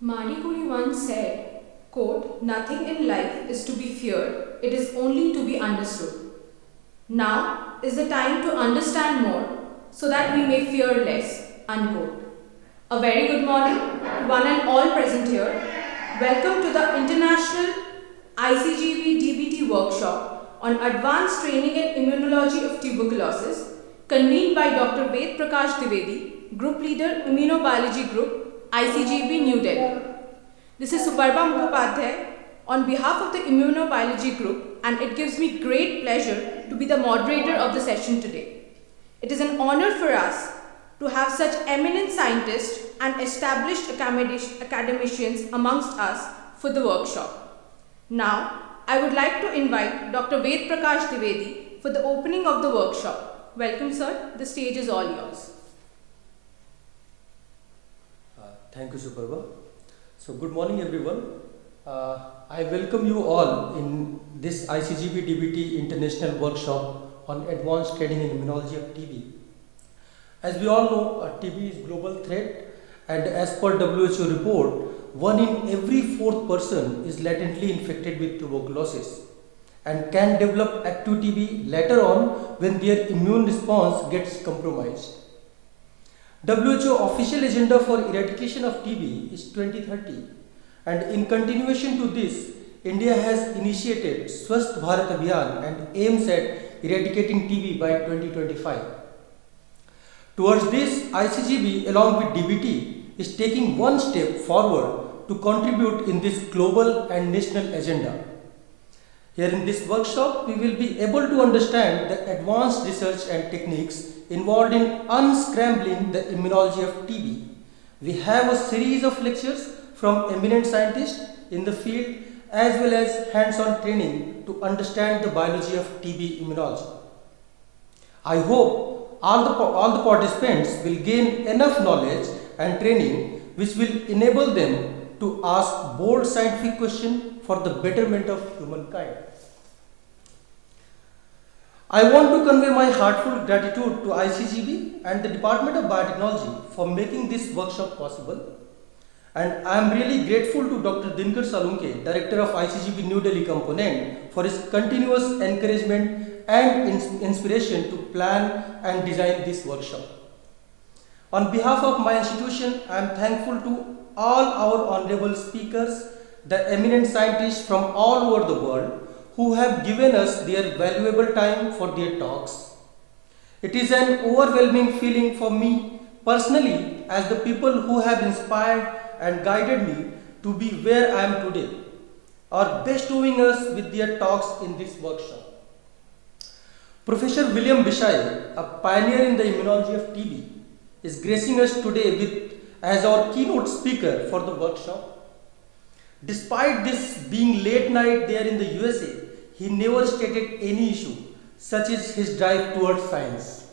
Marie Curie once said, quote, "Nothing in life is to be feared, it is only to be understood." Now is the time to understand more so that we may fear less, unquote. A very good morning to one and all present here. Welcome to the International ICGEB-DBT workshop on Advanced Training in Immunology of Tuberculosis, convened by Dr. Ved Prakash Devi, Group Leader, Immunobiology Group, ICGEB, New Delhi. This is Suparba Mukhopadhyay on behalf of the Immunobiology Group, and it gives me great pleasure to be the moderator of the session today. It is an honor for us to have such eminent scientists and established academicians amongst us for the workshop. Now, I would like to invite Dr. Ved Prakash Devi for the opening of the workshop. Welcome, sir. The stage is all yours. Thank you, Suparba. So, good morning, everyone. I welcome you all in this ICGEB-DBT International Workshop on Advanced Training in Immunology of TB. As we all know, TB is global threat, and as per WHO report, 1 in every 4th person is latently infected with tuberculosis and can develop active TB later on when their immune response gets compromised. WHO official agenda for eradication of TB is 2030, and in continuation to this, India has initiated Swasth Bharat Abhiyan and aims at eradicating TB by 2025. Towards this, ICGB along with DBT is taking one step forward to contribute in this global and national agenda. Here in this workshop, we will be able to understand the advanced research and techniques involved in unscrambling the immunology of TB. We have a series of lectures from eminent scientists in the field as well as hands-on training to understand the biology of TB immunology. I hope all the participants will gain enough knowledge and training which will enable them to ask bold scientific questions for the betterment of humankind. I want to convey my heartfelt gratitude to ICGB and the Department of Biotechnology for making this workshop possible. And I am really grateful to Dr. Dinkar Salunke, Director of ICGB New Delhi Component, for his continuous encouragement and inspiration to plan and design this workshop. On behalf of my institution, I am thankful to all our honorable speakers, the eminent scientists from all over the world, who have given us their valuable time for their talks. It is an overwhelming feeling for me personally as the people who have inspired and guided me to be where I am today are bestowing us with their talks in this workshop. Professor William Bishai, a pioneer in the immunology of TB, is gracing us today as our keynote speaker for the workshop. Despite this being late night there in the USA, he never stated any issue, such as his drive towards science.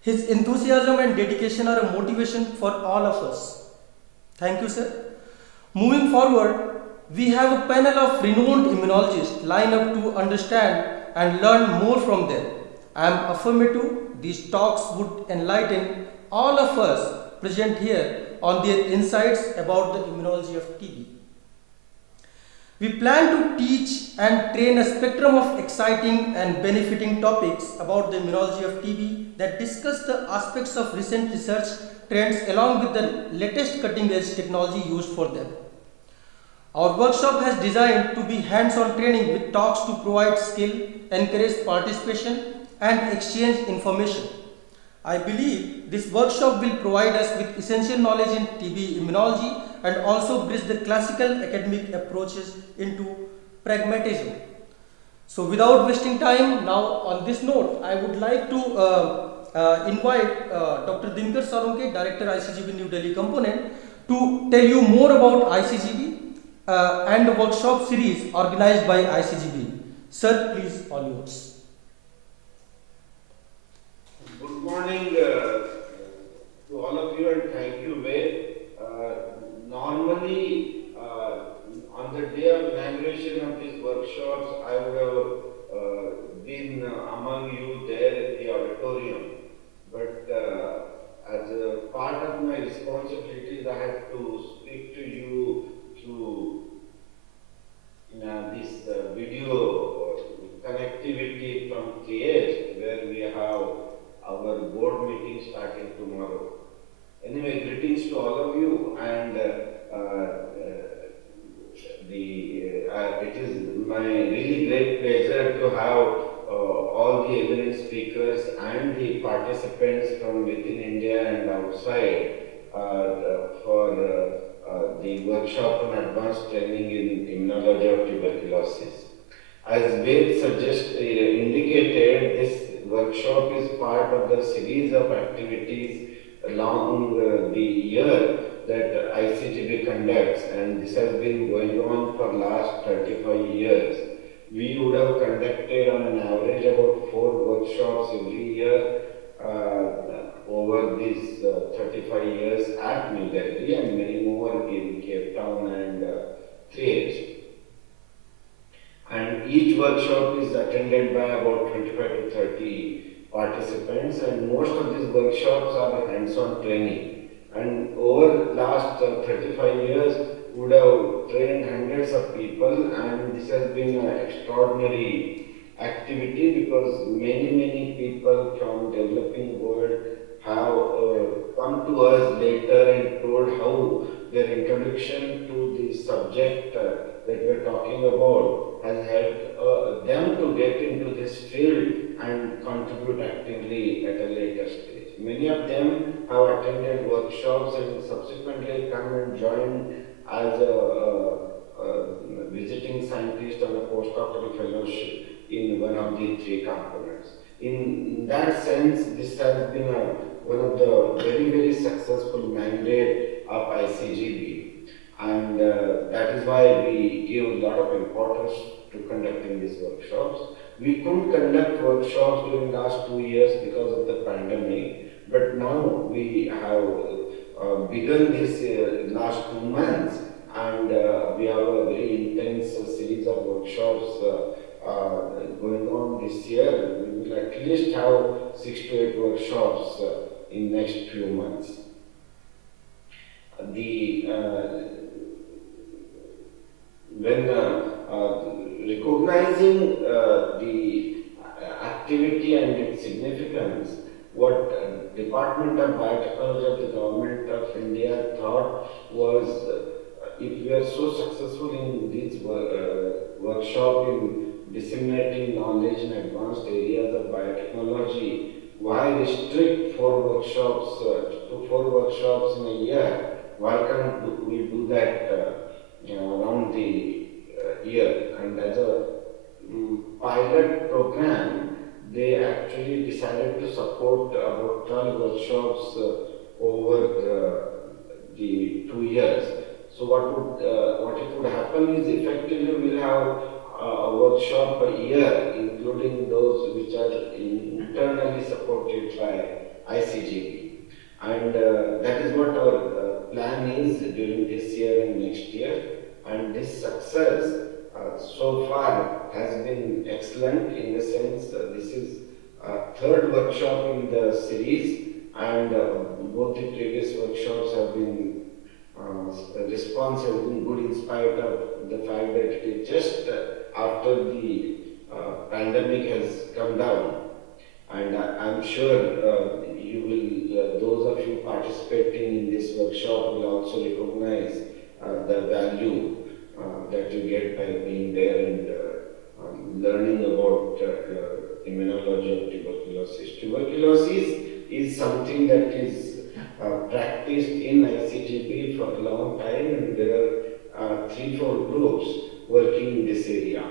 His enthusiasm and dedication are a motivation for all of us. Thank you, sir. Moving forward, we have a panel of renowned immunologists lined up to understand and learn more from them. I am affirmative these talks would enlighten all of us present here on their insights about the immunology of TB. We plan to teach and train a spectrum of exciting and benefiting topics about the immunology of TB that discuss the aspects of recent research trends along with the latest cutting-edge technology used for them. Our workshop has designed to be hands-on training with talks to provide skill, encourage participation, and exchange information. I believe this workshop will provide us with essential knowledge in TB immunology and also bridge the classical academic approaches into pragmatism. So without wasting time, now on this note, I would like to invite Dr. Dinkar Salunke, Director ICGB New Delhi Component, to tell you more about ICGB and the workshop series organized by ICGB. Sir, please, all yours. Good morning to all of you, and thank you, Ved. Normally, on the day of inauguration of these workshops, I would have been among you there in the auditorium. But as a part of my responsibilities, I had to speak to it is my really great pleasure to have all the eminent speakers and the participants from within India and outside for the workshop on advanced training in immunology of tuberculosis. As Ved indicated, this workshop is part of the series of activities along the year that ICGEB conducts, and this has been going on for last 35 years. We would have conducted on an average about 4 workshops every year over these 35 years at New Delhi and many more in Cape Town and Trieste. And each workshop is attended by about 25 to 30 participants, and most of these workshops are hands-on training. And over last 35 years, would have trained hundreds of people, and this has been an extraordinary activity because many people from developing world have come to us later and told how their introduction to the subject that we are talking about has helped them to get into this field and contribute actively at a later stage. Many of them have attended workshops and subsequently come and join as a visiting scientist on a postdoctoral fellowship in one of the 3 components. In that sense, this has been one of the very successful mandate of ICGEB, and that is why we give a lot of importance to conducting these workshops. We couldn't conduct workshops during last 2 years because of the pandemic, but now we have begun this last 2 months, and we have a very intense series of workshops going on this year. We will at least have 6 to 8 workshops in next few months. When recognizing the activity and its significance, what Department of Biotechnology of the Government of India thought was if we are so successful in this workshop in disseminating knowledge in advanced areas of biotechnology, why restrict 4 workshops to 4 workshops in a year? Why can't we do that around the year? And as a pilot program, they actually decided to support about 12 workshops over the 2 years. So what it would happen is effectively we'll have a workshop a year, including those which are internally supported by ICGEB. And that is what our plan is during this year and next year. And this success so far has been excellent in the sense this is 3rd workshop in the series, and both the previous workshops have been response has been good in spite of the fact that it is just after the pandemic has come down. And I'm sure you will, those of you participating in this workshop will also recognize the value that you get by being there and learning about immunology of tuberculosis. Tuberculosis is something that is practiced in ICGEB for a long time, and there are 3-4 groups working in this area.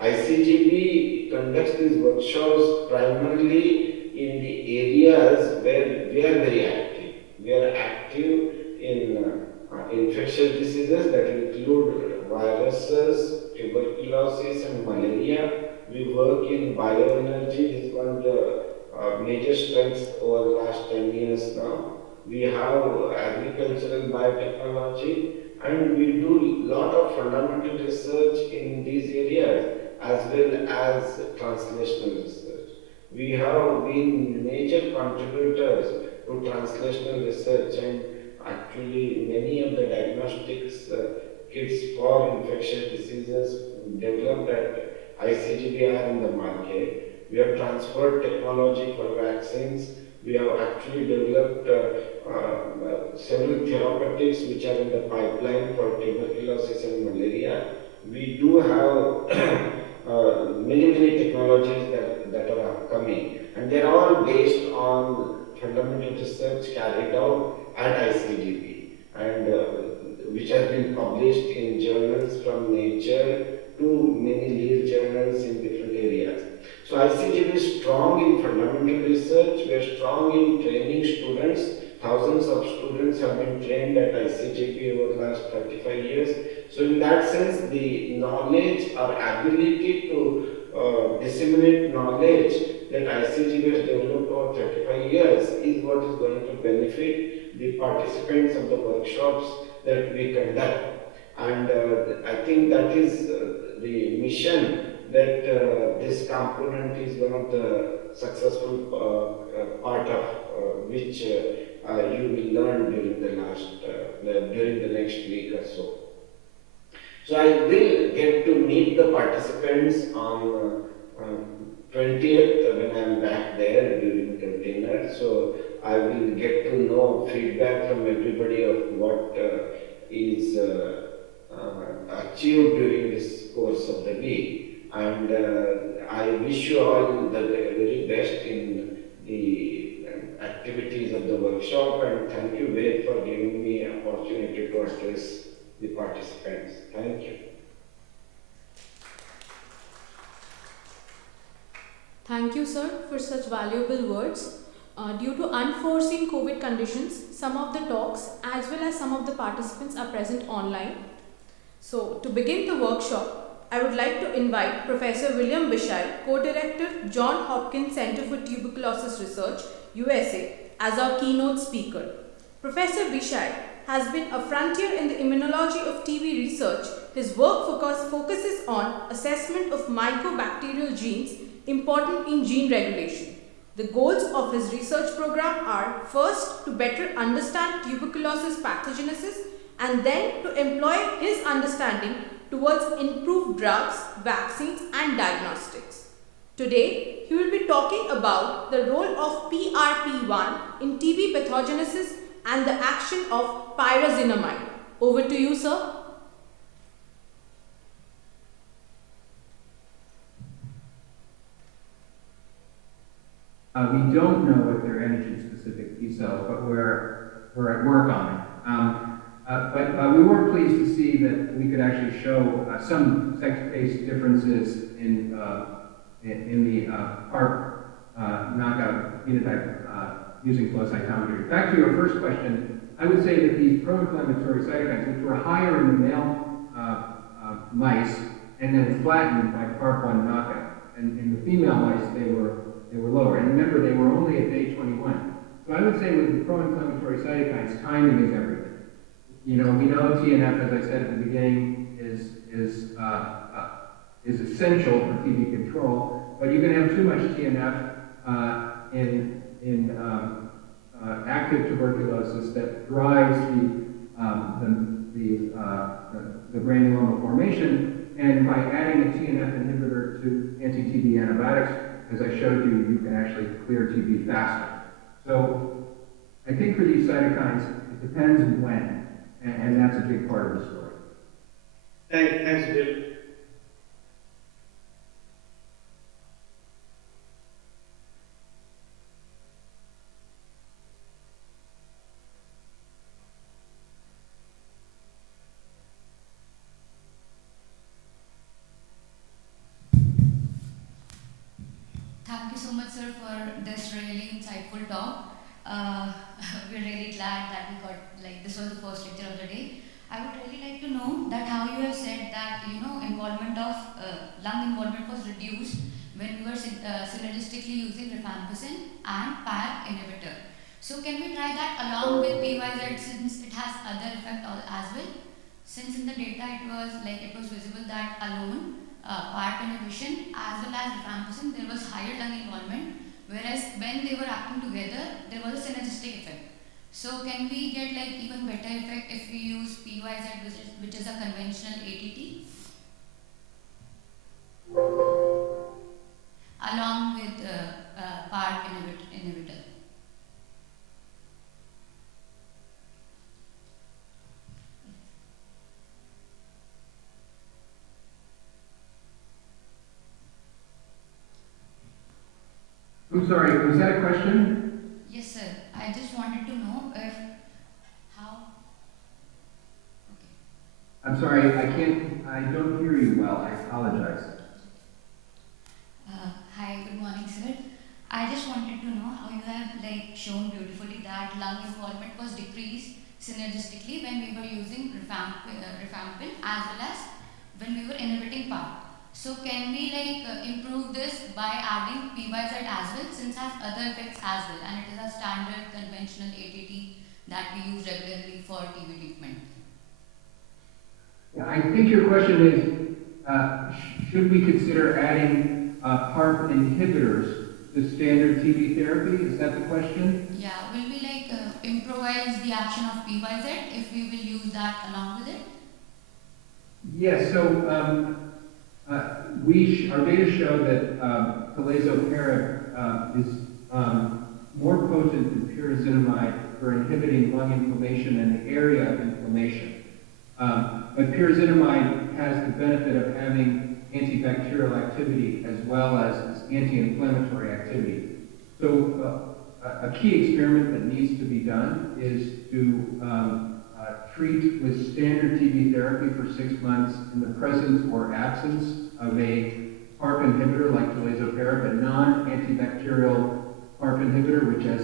ICGEB conducts these workshops primarily in the areas where we are very active. We are active in infectious diseases that include viruses, tuberculosis and malaria. We work in bioenergy. This is one of the major strengths over the last 10 years now. We have agricultural biotechnology, and we do a lot of fundamental research in these areas as well as translational research. We have been major contributors to translational research, and actually many of the diagnostics kits for infectious diseases developed at ICGEB are in the market. We have transferred technology for vaccines We have actually developed several therapeutics which are in the pipeline for tuberculosis and malaria. We do have many technologies that are upcoming, and they're all based on fundamental research carried out at ICGB, and which has been published in journals from Nature to many lead journals in different areas. So ICGB is strong in fundamental research. We are strong in training students. Thousands of students have been trained at ICGB over the last 35 years. So in that sense, the knowledge or ability to disseminate knowledge that ICGB has developed over 35 years is what is going to benefit the participants of the workshops that we conduct. And I think that is the mission, that this component is one of the successful part of which you will learn during the next week or so. So I will get to meet the participants on 20th when I am back there during the dinner. So I will get to know feedback from everybody of what is achieved during this course of the week. And I wish you all the very best in the activities of the workshop, and thank you, Ved, for giving me an opportunity to address the participants. Thank you. Thank you, sir, for such valuable words. Due to unforeseen COVID conditions, some of the talks as well as some of the participants are present online. So, to begin the workshop, I would like to invite Professor William Bishai, Co-Director, John Hopkins Center for Tuberculosis Research, USA, as our keynote speaker. Professor Bishai has been a frontier in the immunology of TB research. His work focuses on assessment of mycobacterial genes important in gene regulation. The goals of his research program are first to better understand tuberculosis pathogenesis and then to employ his understanding towards improved drugs, vaccines and diagnostics. Today, he will be talking about the role of PRP1 in TB pathogenesis and the action of pyrazinamide. Over to you, sir. We don't know if they're antigen-specific T cells, but we're at work on it. But we were pleased to see that we could actually show some sex-based differences in the PARP knockout phenotype using flow cytometry. Back to your first question, I would say that these pro-inflammatory cytokines, which were higher in the male mice and then flattened by PARP1 knockout, and in the female mice they were lower. And remember, they were only at day 21. So I would say with the pro-inflammatory cytokines, timing is everything. You know, we know TNF, as I said at the beginning, is essential for TB control, but you can have too much TNF in active tuberculosis that drives the granuloma formation, and by adding a TNF inhibitor to anti-TB antibiotics, as I showed you, you can actually clear TB faster. So I think for these cytokines, it depends when, and that's a big part of the story. Thanks, Bill. Thank you so much, sir, for this really insightful talk. We're really glad that we got, like, this was the first lecture of the day. I would really like to know that how you have said that, involvement of lung involvement was reduced when we were synergistically using rifampicin and PAR inhibitor. So can we try that along with PYZ since it has other effect as well? Since in the data it was visible that alone PARP inhibition as well as rifampicin, there was higher lung involvement, whereas when they were acting together, there was a synergistic effect. So can we get like even better effect if we use PYZ, which is a conventional ATT, along with PARP inhibitor? sorry, was that a question? Yes, sir. I just wanted to know if how. Okay. I'm sorry, I don't hear you well. I apologize. Hi, good morning, sir. I just wanted to know how you have shown beautifully that lung involvement was decreased synergistically when we were using rifampin as well as when we were inhibiting PARP. So can we improve this by adding PYZ as well, since it has other effects as well, and it is a standard conventional ATT that we use regularly for TB treatment? Yeah, I think your question is, should we consider adding PARP inhibitors to standard TB therapy? Is that the question? Yeah, will we improvise the action of PYZ if we will use that along with it? Yes, so our data show that talazoparib is more potent than pyrazinamide for inhibiting lung inflammation and the area of inflammation. But pyrazinamide has the benefit of having antibacterial activity as well as anti-inflammatory activity. So a key experiment that needs to be done is to treat with standard TB therapy for 6 months in the presence or absence of a PARP inhibitor like talazoparib, a non-antibacterial PARP inhibitor which has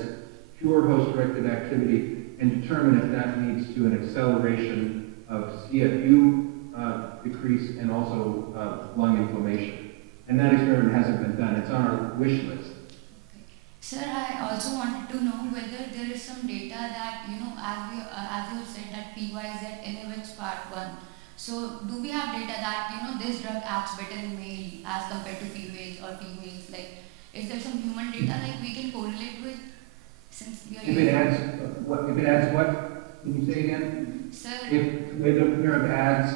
pure host-directed activity, and determine if that leads to an acceleration of CFU decrease and also lung inflammation. And that experiment hasn't been done. It's on our wish list. Sir, I also wanted to know whether there is some data that, as you have said, that PYZ inhibits part 1. So, do we have data that, this drug acts better in male as compared to females or females? Is there some human data we can correlate with? Since we are If it adds what? Can you say again? Sir, if talazoparib adds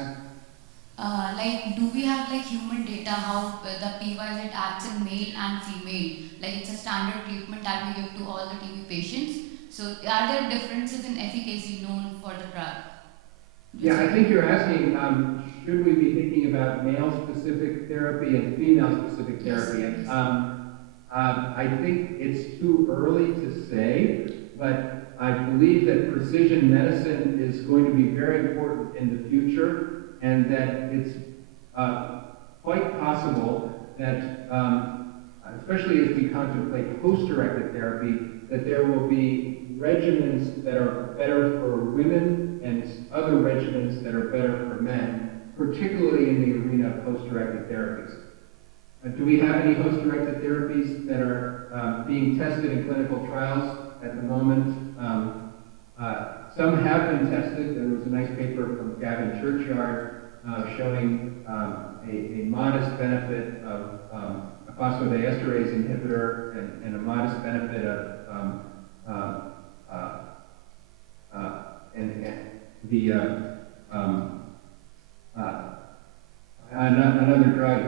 do we have human data how the PYZ acts in male and female? It's a standard treatment that we give to all the TB patients. So are there differences in efficacy known for the drug? Yeah, I think you're asking, should we be thinking about male-specific therapy and female-specific therapy? Yes. I think it's too early to say, but I believe that precision medicine is going to be very important in the future, and that it's quite possible that, especially as we contemplate host-directed therapy, that there will be regimens that are better for women and other regimens that are better for men, particularly in the arena of host-directed therapies. Do we have any host-directed therapies that are being tested in clinical trials at the moment? Some have been tested. There was a nice paper from Gavin Churchyard showing a modest benefit of a phosphodiesterase inhibitor and a modest benefit of another drug,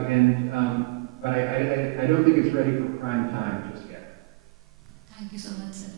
but I don't think it's ready for prime time just yet. Thank you so much, sir.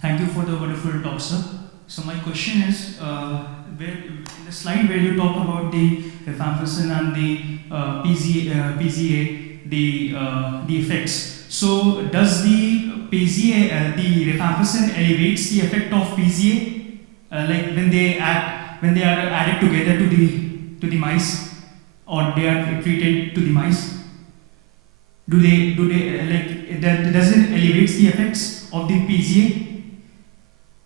Thank you for the wonderful talk, sir. So my question is, in the slide where you talk about the rifampicin and the PGA, the effects. So does the PGA, the rifampicin elevates the effect of PGA, when they are added together to the mice, or they are treated to the mice? Does it elevate the effects of the PGA?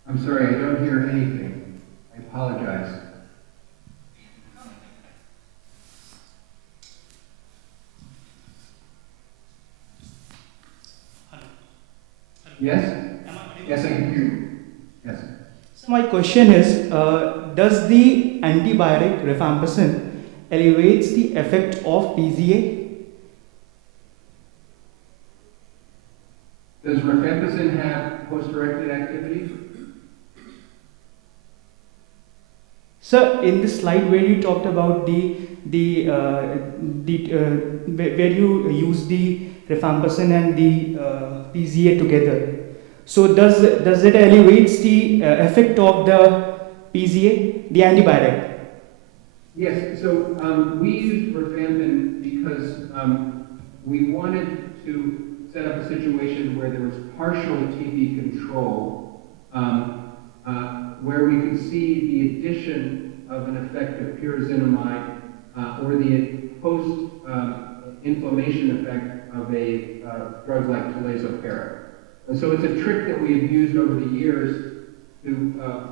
I'm sorry, I don't hear anything. I apologize. Hello. Yes? Yes, I can hear you. Yes. So my question is, does the antibiotic rifampicin elevates the effect of PGA? Does rifampicin have host-directed activity? So in the slide where you talked about where you use the rifampicin and the PZA together, so does it elevates the effect of the PZA, the antibiotic? Yes, so we used rifampin because we wanted to set up a situation where there was partial TB control, where we could see the addition of an effect of pyrazinamide or the post-inflammation effect of a drug like tulazoparib. And so it's a trick that we have used over the years to,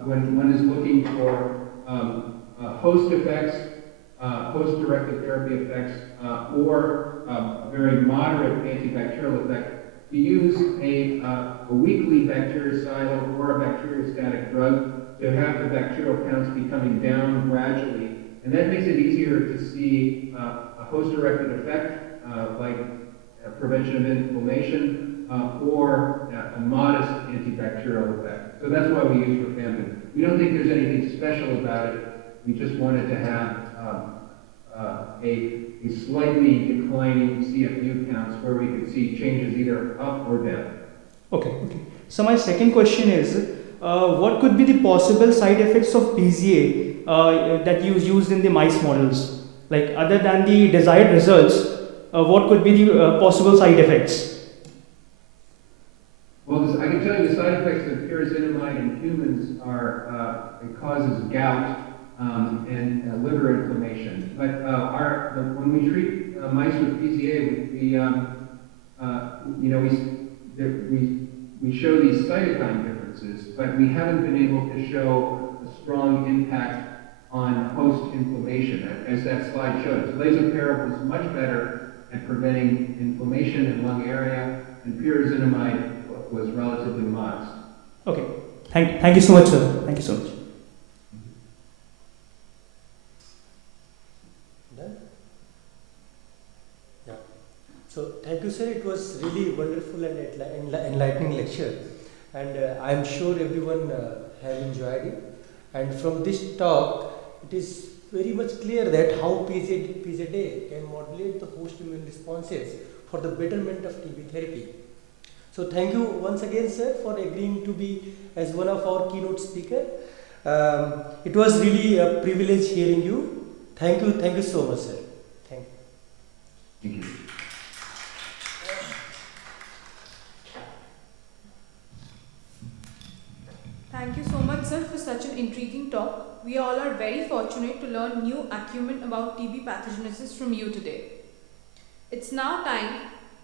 when one is looking for host effects, host-directed therapy effects, or a very moderate antibacterial effect, to use a weakly bactericidal or a bacteriostatic drug to have the bacterial counts be coming down gradually. And that makes it easier to see a host-directed effect, like prevention of inflammation, or a modest antibacterial effect. So that's why we use rifampin. We don't think there's anything special about it. We just wanted to have a slightly declining CFU counts where we could see changes either up or down. Okay. So my second question is, what could be the possible side effects of PZA that you used in the mice models? Like other than the desired results, what could be the possible side effects? Well, I can tell you the side effects of pyrazinamide in humans are it causes gout and liver inflammation. But when we treat mice with PZA, we show these cytokine differences, but we haven't been able to show a strong impact on host inflammation, as that slide shows. Tulazoparib was much better at preventing inflammation in lung area, and pyrazinamide was relatively modest. Okay. Thank you so much, sir. Thank you so much. Done? Yeah. So thank you, sir. It was really wonderful and enlightening lecture, and I am sure everyone have enjoyed it. And from this talk, it is very much clear that how PZA can modulate the host immune responses for the betterment of TB therapy. So thank you once again, sir, for agreeing to be as one of our keynote speaker. It was really a privilege hearing you. Thank you so much, sir. Thank you. Thank you. Thank you so much, sir, for such an intriguing talk. We all are very fortunate to learn new acumen about TB pathogenesis from you today. It's now time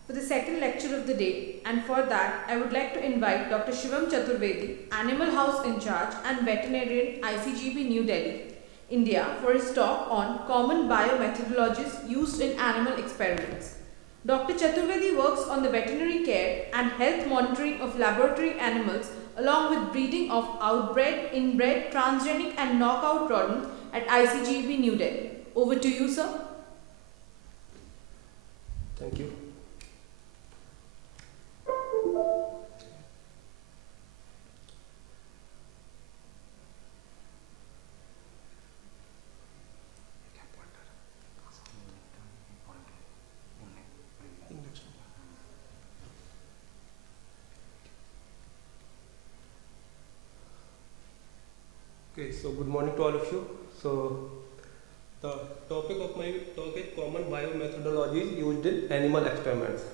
for the second lecture of the day, and for that, I would like to invite Dr. Shivam Chaturvedi, Animal House in charge and veterinarian, ICGEB New Delhi, India, for his talk on common biomethodologies used in animal experiments. Dr. Chaturvedi works on the veterinary care and health monitoring of laboratory animals along with breeding of outbred, inbred, transgenic and knockout rodents at ICGEB New Delhi. Over to you, sir. Thank you. Okay, so good morning to all of you. So the topic of my talk is common biomethodologies used in animal experiments.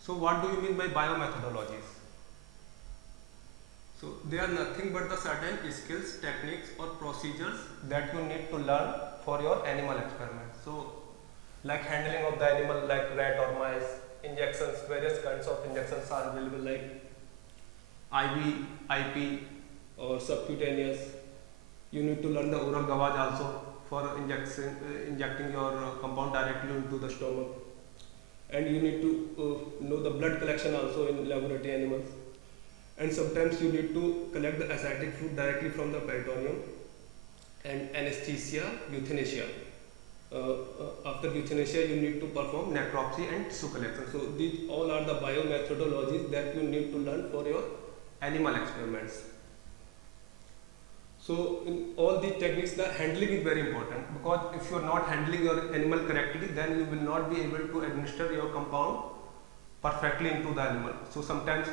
So what do you mean by biomethodologies? So they are nothing but the certain skills, techniques or procedures that you need to learn for your animal experiment. So like handling of the animal like rat or mice, injections, various kinds of injections are available like IV, IP or subcutaneous. You need to learn the oral gavage also for injecting your compound directly into the stomach, and you need to know the blood collection also in laboratory animals, and sometimes you need to collect the ascitic fluid directly from the peritoneum, and anesthesia, euthanasia. After euthanasia, you need to perform necropsy and tissue collection. So these all are the biomethodologies that you need to learn for your animal experiments. So in all these techniques, the handling is very important, because if you are not handling your animal correctly, then you will not be able to administer your compound perfectly into the animal. So sometimes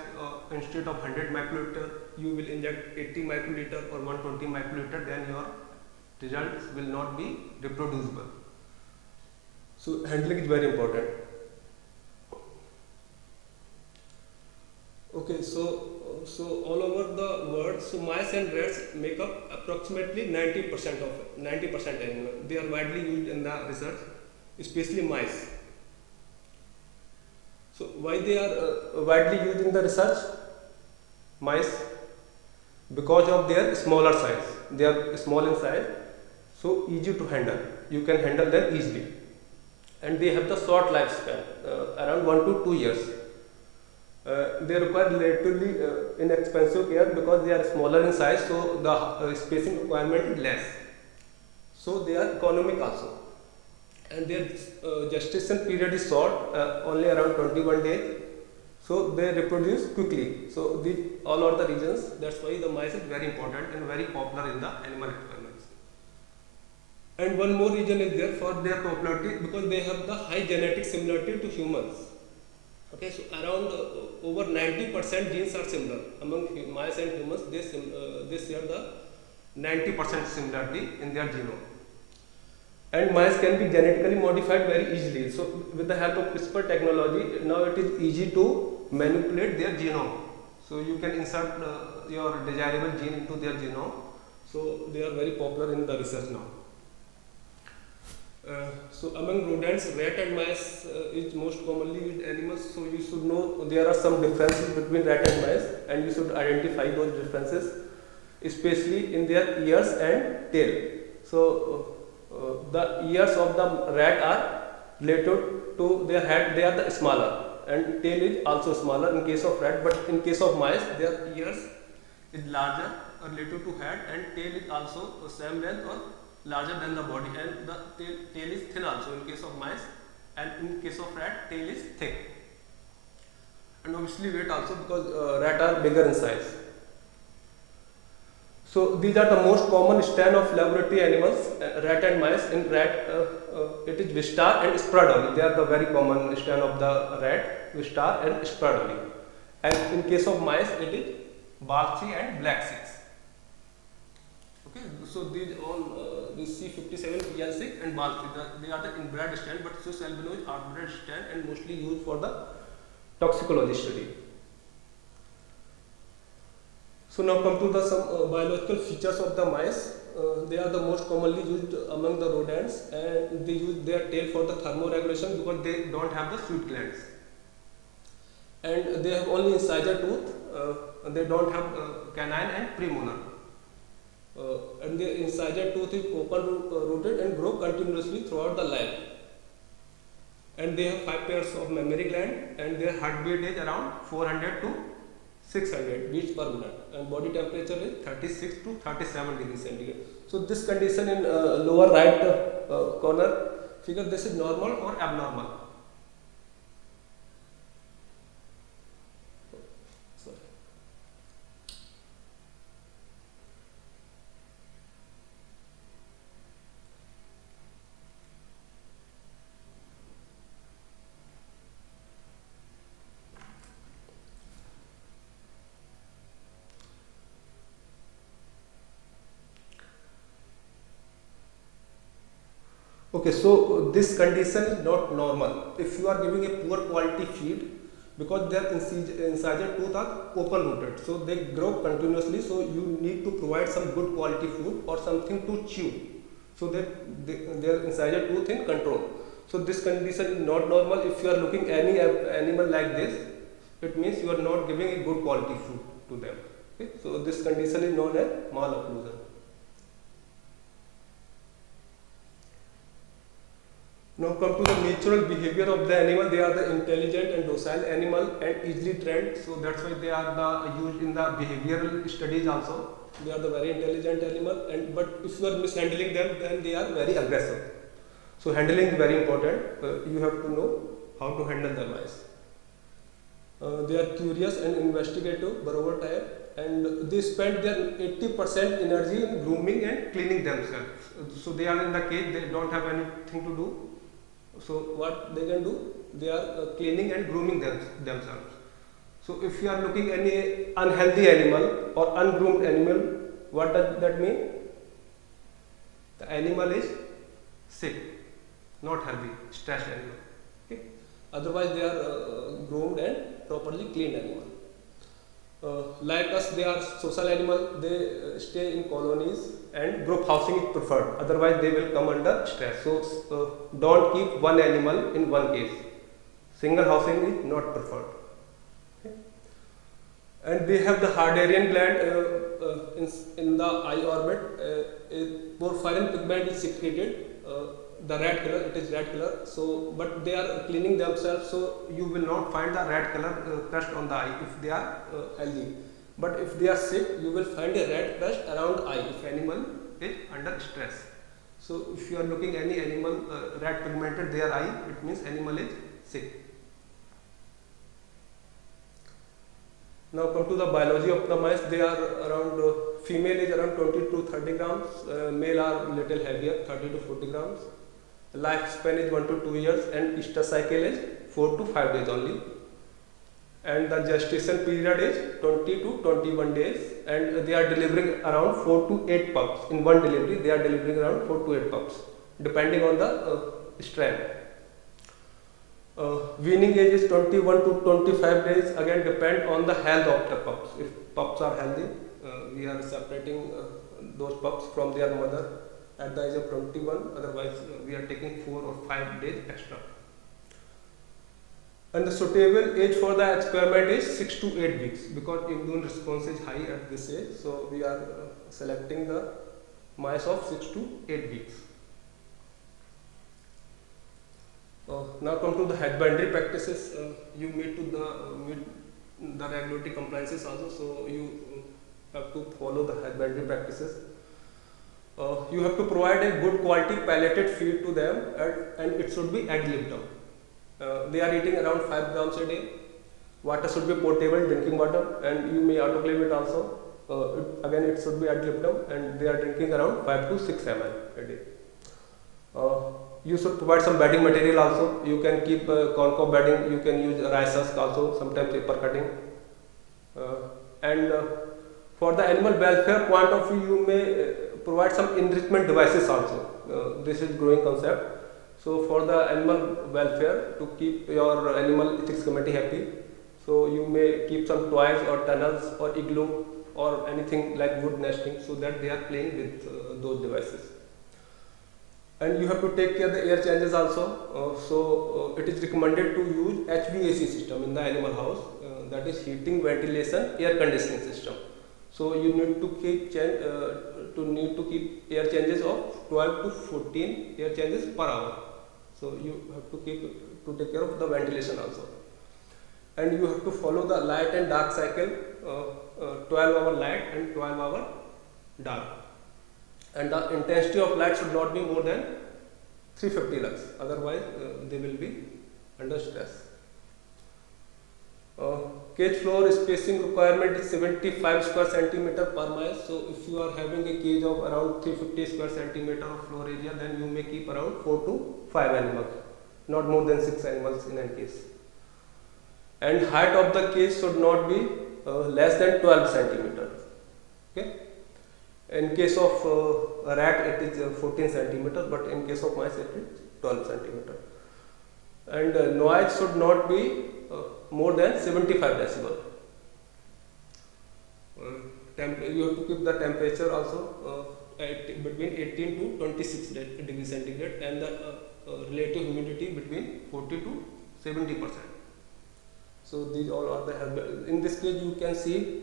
instead of 100 microliter, you will inject 80 microliter or 120 microliter, then your results will not be reproducible. So handling is very important. Okay, so all over the world, so mice and rats make up approximately 90% animal. They are widely used in the research, especially mice. So why they are widely used in the research? Mice, because of their smaller size. They are small in size, so easy to handle. You can handle them easily, and they have the short lifespan, around 1 to 2 years. They require relatively inexpensive care because they are smaller in size, so the spacing requirement is less. So they are economic also, and their gestation period is short, only around 21 days. So they reproduce quickly. So these all are the reasons. That's why the mice is very important and very popular in the animal experiments. And one more reason is there for their popularity, because they have the high genetic similarity to humans. Okay, so around over 90% genes are similar among mice and humans. They share the 90% similarity in their genome. And mice can be genetically modified very easily. So with the help of CRISPR technology, now it is easy to manipulate their genome. So you can insert your desirable gene into their genome. So they are very popular in the research now. So among rodents, rat and mice is most commonly used animals. So you should know there are some differences between rat and mice, and you should identify those differences, especially in their ears and tail. So the ears of the rat are related to their head; they are the smaller, and tail is also smaller in case of rat. But in case of mice, their ears is larger related to head, and tail is also same length or larger than the body, and the tail is thin also in case of mice, and in case of rat, tail is thick. And obviously weight also, because rat are bigger in size. So these are the most common stand of laboratory animals, rat and mice. In rat, it is Wistar and Spradoly. They are the very common stand of the rat, Wistar and Spradoly. And in case of mice, it is Balchi and Black Six. Okay, so these all these C57, PL6 and Balchi, they are the inbred stand, but Swiss albino is outbred stand and mostly used for the toxicology study. So now come to the some biological features of the mice. They are the most commonly used among the rodents, and they use their tail for the thermoregulation because they don't have the sweat glands, and they have only incisor tooth. They don't have canine and premolar. And their incisor tooth is open rooted and grow continuously throughout the life. And they have 5 pairs of mammary gland, and their heartbeat is around 400 to 600 beats per minute, and body temperature is 36 to 37 degrees centigrade. So this condition in lower right corner figure, this is normal or abnormal. Okay, so this condition is not normal. If you are giving a poor quality feed, because their incisor tooth are open rooted, so they grow continuously, so you need to provide some good quality food or something to chew, so that their incisor tooth in control. So this condition is not normal. If you are looking any animal like this, it means you are not giving a good quality food to them. Okay? So this condition is known as malocclusion. Now come to the natural behavior of the animal. They are the intelligent and docile animal and easily trained. So that's why they are used in the behavioral studies also. They are the very intelligent animal, but if you are mishandling them, then they are very aggressive. So handling is very important. You have to know how to handle the mice. They are curious and investigative, Barover type, and they spend their 80% energy in grooming and cleaning themselves. So they are in the cage, they don't have anything to do. So what they can do? They are cleaning and grooming themselves. So if you are looking any unhealthy animal or ungroomed animal, what does that mean? The animal is sick, not healthy, stressed animal. Okay? Otherwise they are groomed and properly cleaned animal. Like us, they are social animal, they stay in colonies and group housing is preferred, otherwise they will come under stress. So don't keep one animal in one case. Single housing is not preferred. Okay? And they have the Aryan gland in the eye orbit. Porphyrin pigment is secreted, the red color, it is red color. So, but they are cleaning themselves, so you will not find the red color crust on the eye if they are healthy. But if they are sick, you will find a red crust around eye if animal is under stress. So, if you are looking any animal red pigmented their eye, it means animal is sick. Now come to the biology of the mice. They are around, female is around 20 to 30 grams, male are little heavier, 30 to 40 grams. Lifespan is 1 to 2 years and estrous cycle is 4 to 5 days only. And the gestation period is 20 to 21 days, and they are delivering around 4 to 8 pups. In one delivery, they are delivering around 4 to 8 pups, depending on the strain. Weaning age is 21 to 25 days, again depend on the health of the pups. If pups are healthy, we are separating those pups from their mother at the age of 21, otherwise we are taking 4 or 5 days extra. And the suitable age for the experiment is 6 to 8 weeks, because immune response is high at this age, so we are selecting the mice of 6 to 8 weeks. Now come to the husbandry practices. You meet the regulatory compliances also, so you have to follow the husbandry practices. You have to provide a good quality pelleted feed to them, and it should be ad libitum. They are eating around 5 grams a day. Water should be potable, drinking water, and you may autoclave it also. Again, it should be ad libitum, and they are drinking around 5 to 6 ml a day. You should provide some bedding material also. You can keep corncob bedding, you can use rice husk also, sometimes paper cutting. And for the animal welfare point of view, you may provide some enrichment devices also. This is growing concept. So for the animal welfare, to keep your animal ethics committee happy, so you may keep some toys or tunnels or igloo or anything like wood nesting, so that they are playing with those devices. And you have to take care of the air changes also. It is recommended to use HVAC system in the animal house, that is heating, ventilation, air conditioning system. So you need to keep air changes of 12 to 14 air changes per hour. So you have to take care of the ventilation also. And you have to follow the light and dark cycle, 12-hour light and 12-hour dark. And the intensity of light should not be more than 350 lux, otherwise they will be under stress. Cage floor spacing requirement is 75 square centimeter per mile. So if you are having a cage of around 350 square centimeter of floor area, then you may keep around 4 to 5 animals, not more than 6 animals in any case. And height of the cage should not be less than 12 centimeter. Okay. In case of a rat, it is 14 centimeter, but in case of mice, it is 12 centimeter. And noise should not be more than 75 decibel. You have to keep the temperature also between 18 to 26 degrees centigrade, and the relative humidity between 40 to 70%. So these all are the. In this case, you can see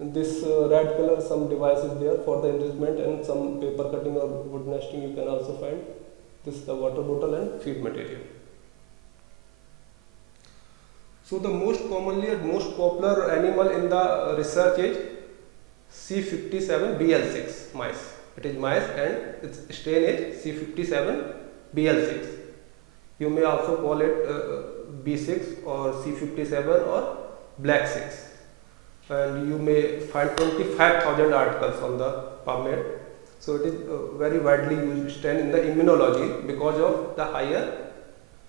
this red color, some devices there for the enrichment, and some paper cutting or wood nesting. You can also find this the water bottle and feed material. So the most commonly and most popular animal in the research is C57BL6 mice. It is mice and its strain is C57BL6. You may also call it B6 or C57 or Black 6. and you may find 25,000 articles on the PubMed. So it is very widely used strain in the immunology because of the higher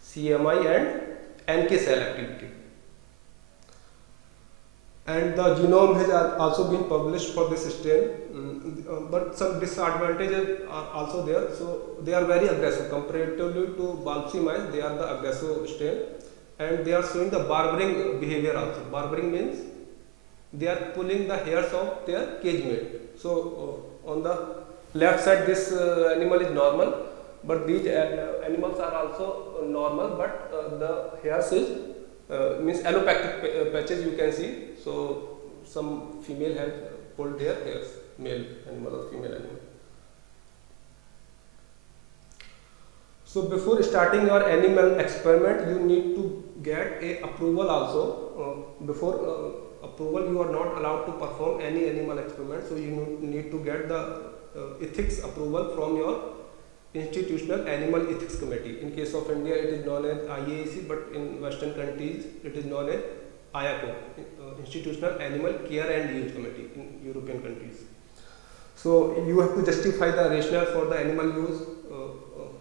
CMI and NK cell activity. And the genome has also been published for this strain, but some disadvantages are also there. So they are very aggressive comparatively to Balsi mice. They are the aggressive strain, and they are showing the barbering behavior also. Barbering means they are pulling the hairs of their cage mate. So on the left side, this animal is normal, but these animals are also normal, but the hairs is means allopactic patches you can see. So some female have pulled their hairs, male animal or female animal. So before starting your animal experiment, you need to get a approval also. Before approval, you are not allowed to perform any animal experiment. So you need to get the ethics approval from your institutional animal ethics committee. In case of India, it is known as IAAC, but in Western countries, it is known as IACO, Institutional Animal Care and Use Committee in European countries. So you have to justify the rationale for the animal use.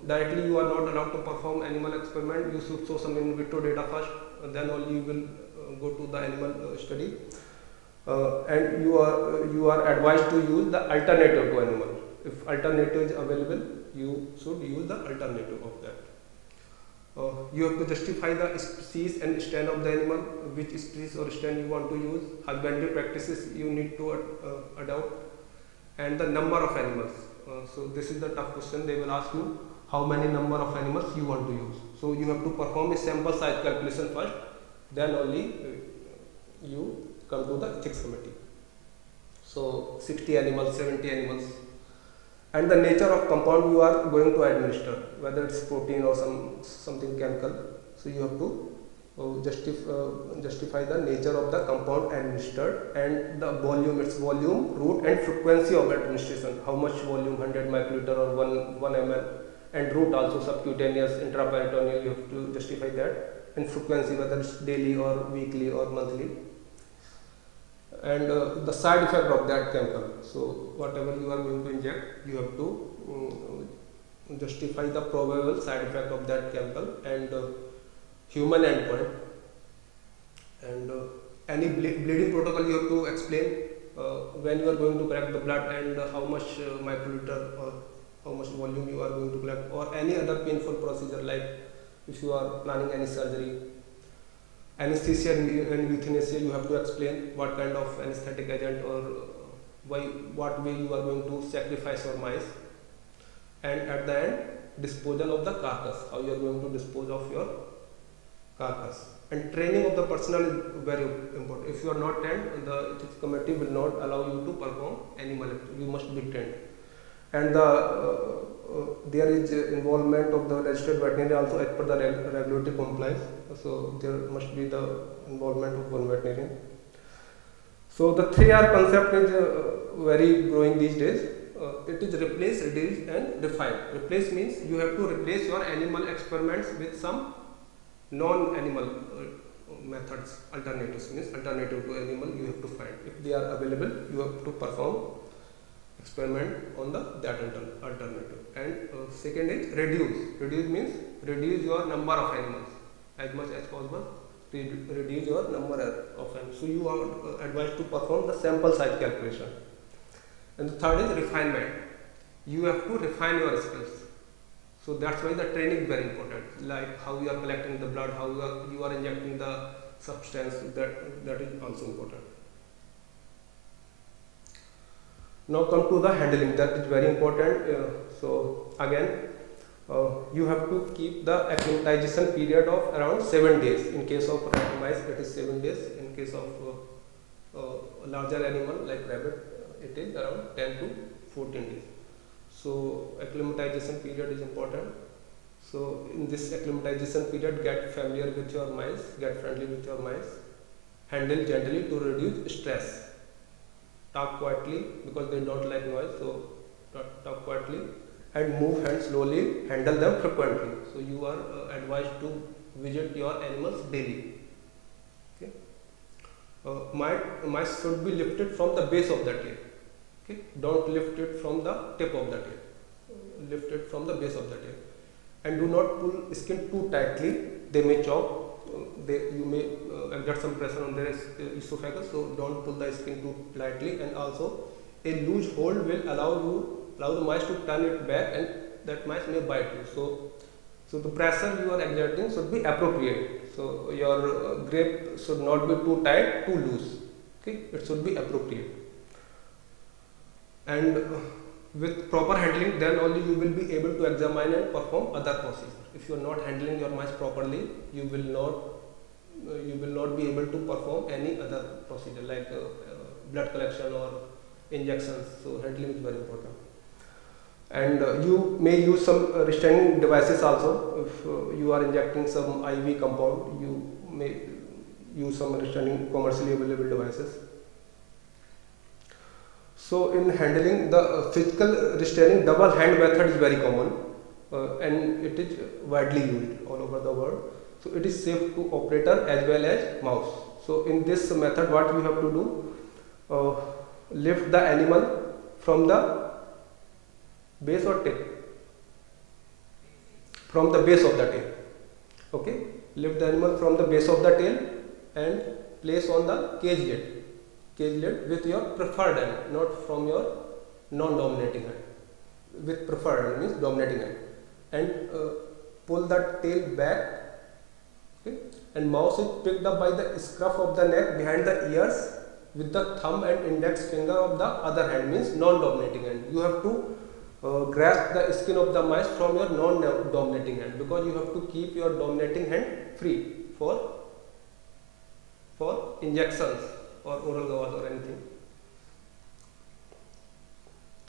Directly, you are not allowed to perform animal experiment. You should show some in vitro data first, then only you will go to the animal study. And you are advised to use the alternative to animal. If alternative is available, you should use the alternative of that. You have to justify the species and strain of the animal, which species or strain you want to use, husbandry practices you need to adopt, and the number of animals. So this is the tough question. They will ask you how many number of animals you want to use. So you have to perform a sample size calculation first, then only you come to the ethics committee. So 60 animals, 70 animals, and the nature of compound you are going to administer, whether it's protein or something chemical. So you have to justify the nature of the compound administered and the volume, its volume, route and frequency of administration. How much volume, 100 microliter or 1 ml, and route also subcutaneous, intraperitoneal, you have to justify that, and frequency, whether it's daily or weekly or monthly, and the side effect of that chemical. So whatever you are going to inject, you have to justify the probable side effect of that chemical and human endpoint, and any bleeding protocol you have to explain when you are going to collect the blood and how much microliter or how much volume you are going to collect, or any other painful procedure, like if you are planning any surgery, anesthesia and euthanasia, you have to explain what kind of anesthetic agent or what way you are going to sacrifice your mice, and at the end disposal of the carcass, how you are going to dispose of your carcass. And training of the personnel is very important. If you are not trained, the ethics committee will not allow you to perform animal activity. You must be trained. And there is involvement of the registered veterinarian also as per the regulatory compliance. So there must be the involvement of one veterinarian. So the 3R concept is very growing these days. It is replace, reduce and refine. Replace means you have to replace your animal experiments with some non-animal methods. Alternatives means alternative to animal you have to find. If they are available, you have to perform experiment on that alternative. And second is reduce. Reduce means reduce your number of animals as much as possible. Reduce your number of animals. So you are advised to perform the sample size calculation. And the third is refinement. You have to refine your skills. So that's why the training is very important. Like how you are collecting the blood, how you are injecting the substance. That is also important. Now come to the handling. That is very important. So again, you have to keep the acclimatization period of around 7 days. In case of mice, it is 7 days. In case of a larger animal like rabbit, it is around 10 to 14 days. So acclimatization period is important. So in this acclimatization period, get familiar with your mice, get friendly with your mice, handle gently to reduce stress. Talk quietly because they don't like noise, so talk quietly, and move hands slowly, handle them frequently. So you are advised to visit your animals daily. Okay. Mice should be lifted from the base of the tail. Okay, don't lift it from the tip of the tail. Lift it from the base of the tail, and do not pull skin too tightly. They may chop. You may exert some pressure on their esophagus, so don't pull the skin too lightly. And also, a loose hold will allow the mice to turn it back, and that mice may bite you. So the pressure you are exerting should be appropriate. So your grip should not be too tight, too loose. Okay, it should be appropriate. And with proper handling, then only you will be able to examine and perform other procedures. If you are not handling your mice properly, you will not be able to perform any other procedure like blood collection or injections. So handling is very important. And you may use some restraining devices also. If you are injecting some IV compound, you may use some restraining commercially available devices. So in handling, the physical restraining double hand method is very common, and it is widely used all over the world. So it is safe to operator as well as mouse. So in this method, what you have to do, lift the animal from the base or tip? From the base of the tail. Okay, lift the animal from the base of the tail and place on the cage lid with your preferred hand, not from your non-dominating hand. With preferred hand means dominating hand, and pull the tail back. Okay, and mouse is picked up by the scruff of the neck behind the ears with the thumb and index finger of the other hand, means non-dominating hand. You have to grasp the skin of the mice from your non-dominating hand, because you have to keep your dominating hand free for injections or oral gauze or anything.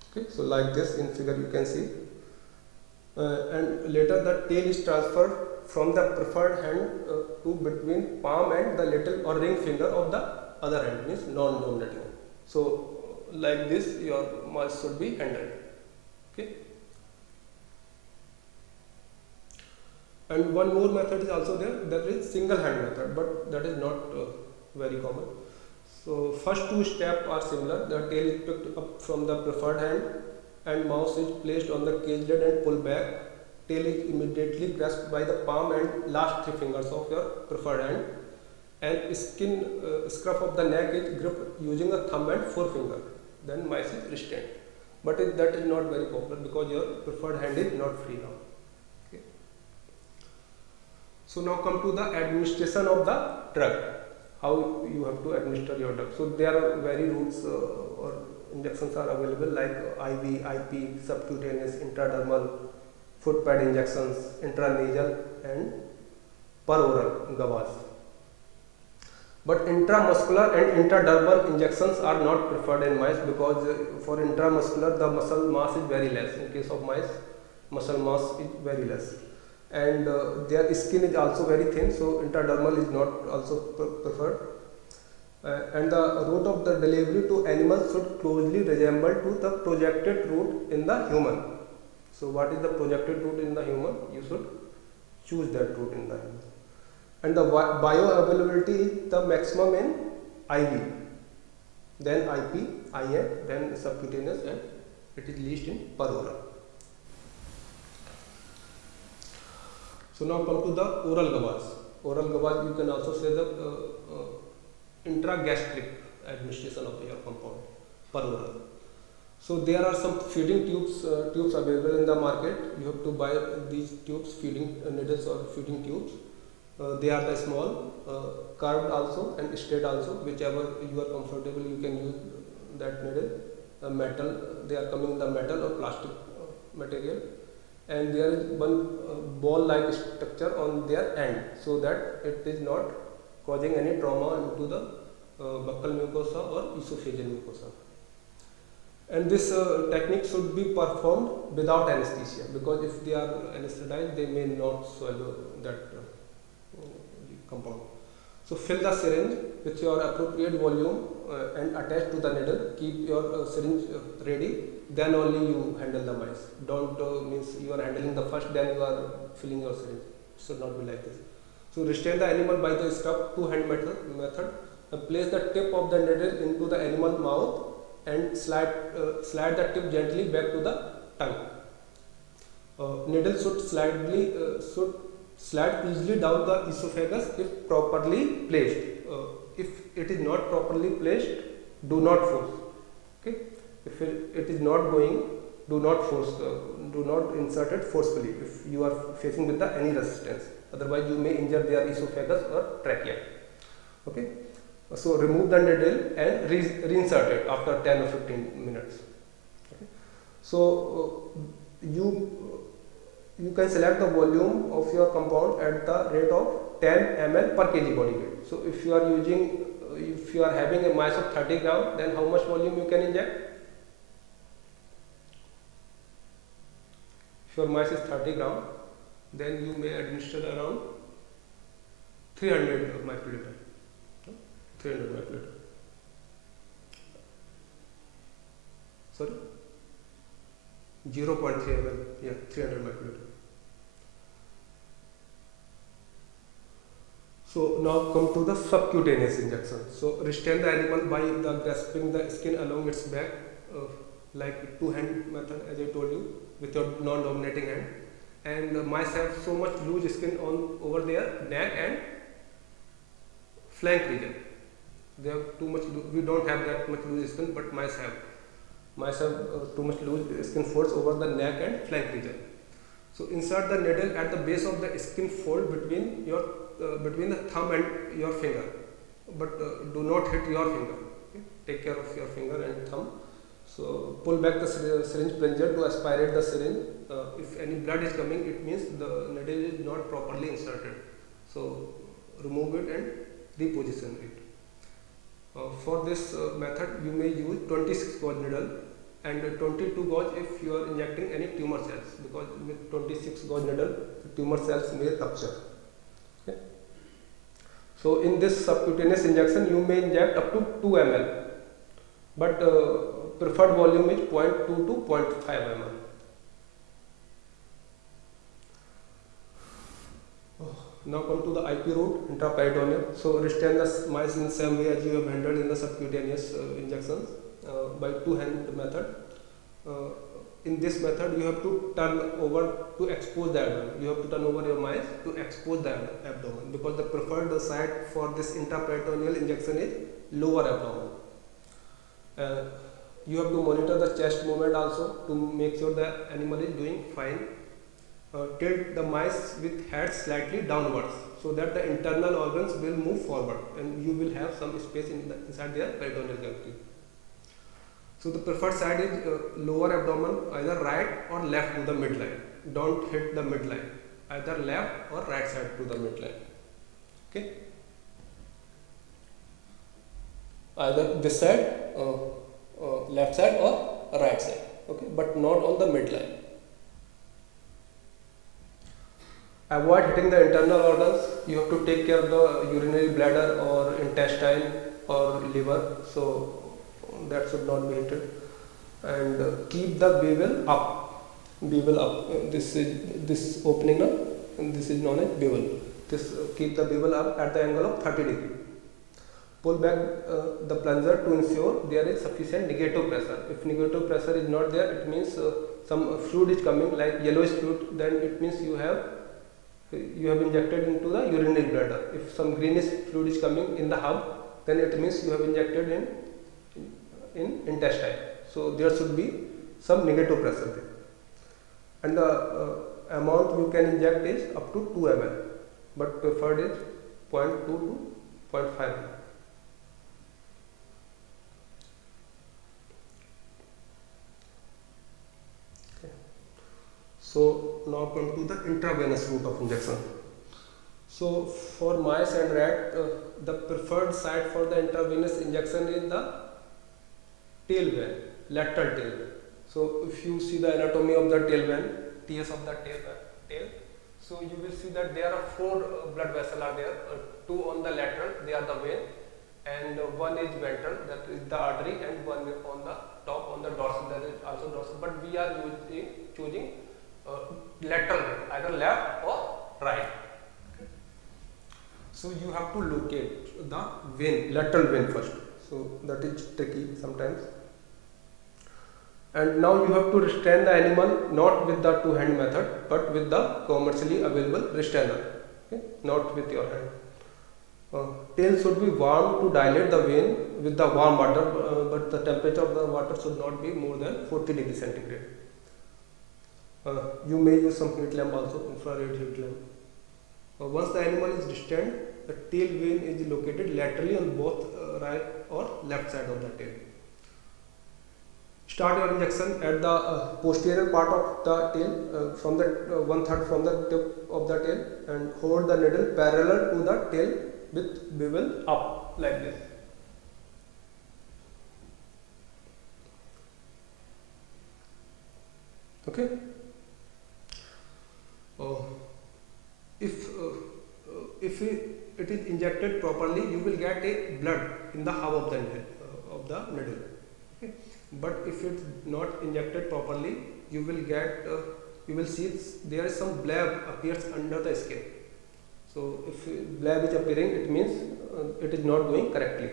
Okay, so like this in figure you can see, and later the tail is transferred from the preferred hand to between palm and the little or ring finger of the other hand, means non-dominating hand. So like this your mice should be handled. Okay. And one more method is also there, that is single hand method, but that is not very common. So first two steps are similar. The tail is picked up from the preferred hand and mouse is placed on the cage lid and pulled back. Tail is immediately grasped by the palm and last three fingers of your preferred hand, and scruff of the neck is gripped using a thumb and forefinger. Then mice is restrained. But that is not very popular because your preferred hand is not free now. Okay. So now come to the administration of the drug. How you have to administer your drug. So there are various routes or injections are available like IV, IP, subcutaneous, intradermal, foot pad injections, intranasal and peroral gauze. But intramuscular and intradermal injections are not preferred in mice, because for intramuscular the muscle mass is very less. In case of mice, muscle mass is very less, and their skin is also very thin, so intradermal is not also preferred. And the route of the delivery to animals should closely resemble to the projected route in the human. So what is the projected route in the human? You should choose that route in the human. And the bioavailability is the maximum in IV, then IP, IM, then subcutaneous, and it is least in peroral. So now come to the oral gauze. Oral gauze, you can also say the intragastric administration of your compound, peroral. So there are some feeding tubes available in the market. You have to buy these tubes, feeding needles or feeding tubes. They are the small, curved also and straight also, whichever you are comfortable you can use that needle. Metal, they are coming in the metal or plastic material, and there is one ball like structure on their end, so that it is not causing any trauma into the buccal mucosa or esophageal mucosa. And this technique should be performed without anesthesia, because if they are anesthetized they may not swallow that compound. So fill the syringe with your appropriate volume and attach to the needle. Keep your syringe ready, then only you handle the mice. Don't means you are handling the first, then you are filling your syringe. It should not be like this. So restrain the animal by the scruff, two-hand method, place the tip of the needle into the animal mouth and slide the tip gently back to the tongue. Needle should slide easily down the esophagus if properly placed. If it is not properly placed, do not force. Okay? If it is not going, do not force. Do not insert it forcefully if you are facing with any resistance. Otherwise, you may injure their esophagus or trachea. Okay? So remove the needle and reinsert it after 10 or 15 minutes. Okay? So you can select the volume of your compound at the rate of 10 ml per kg body weight. So if you are having a mass of 30 gram, then how much volume you can inject? If your mass is 30 gram, then you may administer around 300 microliter. 300 microliter. Sorry? 0.3 ml. Yeah, 300 microliter. So now come to the subcutaneous injection. So restrain the animal by grasping the skin along its back, like two-hand method, as I told you, with your non-dominating hand. And mice have so much loose skin over their neck and flank region. They have too much. We don't have that much loose skin, but mice have. Mice have too much loose skin folds over the neck and flank region. So insert the needle at the base of the skin fold between the thumb and your finger, but do not hit your finger. Okay? Take care of your finger and thumb. So pull back the syringe plunger to aspirate the syringe. If any blood is coming, it means the needle is not properly inserted. So remove it and reposition it. For this method, you may use 26 gauge needle and 22 gauge if you are injecting any tumor cells, because with 26 gauge needle, the tumor cells may rupture. Okay? So in this subcutaneous injection, you may inject up to 2 ml, but preferred volume is 0.2 to 0.5 ml. Now come to the IP route, intraperitoneal. So restrain the mice in the same way as you have handled in the subcutaneous injections by two-hand method. In this method, you have to turn over to expose the abdomen. You have to turn over your mice to expose the abdomen, because the preferred site for this intraperitoneal injection is lower abdomen. You have to monitor the chest movement also to make sure the animal is doing fine. Tilt the mice with head slightly downwards so that the internal organs will move forward and you will have some space inside their peritoneal cavity. So the preferred side is lower abdomen, either right or left to the midline. Don't hit the midline, either left or right side to the midline. Okay? Either this side, left side or right side. Okay, but not on the midline. Avoid hitting the internal organs. You have to take care of the urinary bladder or intestine or liver, so that should not be hit. And keep the bevel up. Bevel up. This opening now, and this is known as bevel. Keep the bevel up at the angle of 30 degrees. Pull back the plunger to ensure there is sufficient negative pressure. If negative pressure is not there, it means some fluid is coming, like yellowish fluid. Then it means you have injected into the urinary bladder. If some greenish fluid is coming in the hub, then it means you have injected in intestine. So there should be some negative pressure there. And the amount you can inject is up to 2 ml, but preferred is 0.2 to 0.5 ml. So now come to the intravenous route of injection. So for mice and rat, the preferred site for the intravenous injection is the tail vein, lateral tail vein. So if you see the anatomy of the tail vein, TS of the tail, so you will see that there are 4 blood vessels are there, 2 on the lateral, they are the vein, and one is ventral, that is the artery, and one is on the top, on the dorsal, that is also dorsal. But we are choosing lateral, either left or right. Okay. So you have to locate the vein, lateral vein first. So that is tricky sometimes. And now you have to restrain the animal not with the two-hand method, but with the commercially available restrainer, okay? Not with your hand. Tail should be warm to dilate the vein with the warm water, but the temperature of the water should not be more than 40 degrees centigrade. You may use some heat lamp also, infrared heat lamp. Once the animal is restrained, the tail vein is located laterally on both right or left side of the tail. Start your injection at the posterior part of the tail, from the 1/3 from the tip of the tail, and hold the needle parallel to the tail with bevel up like this. Okay. If it is injected properly, you will get a blood in the hub of the needle. Okay. But if it's not injected properly, you will see there is some bleb appears under the skin. So if bleb is appearing, it means it is not going correctly.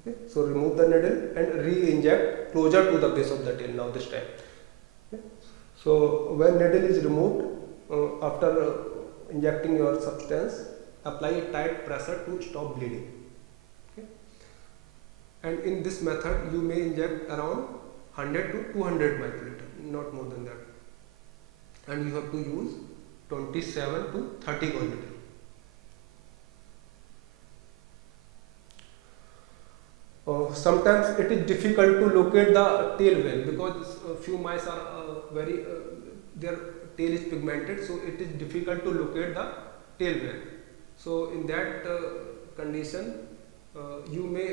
Okay. So remove the needle and re-inject closer to the base of the tail now this time. Okay. So when needle is removed, after injecting your substance, apply a tight pressure to stop bleeding. Okay. And in this method, you may inject around 100 to 200 microliter, not more than that. And you have to use 27 to 30 quantity. Sometimes it is difficult to locate the tail vein because few mice are their tail is pigmented, so it is difficult to locate the tail vein. So in that condition, you may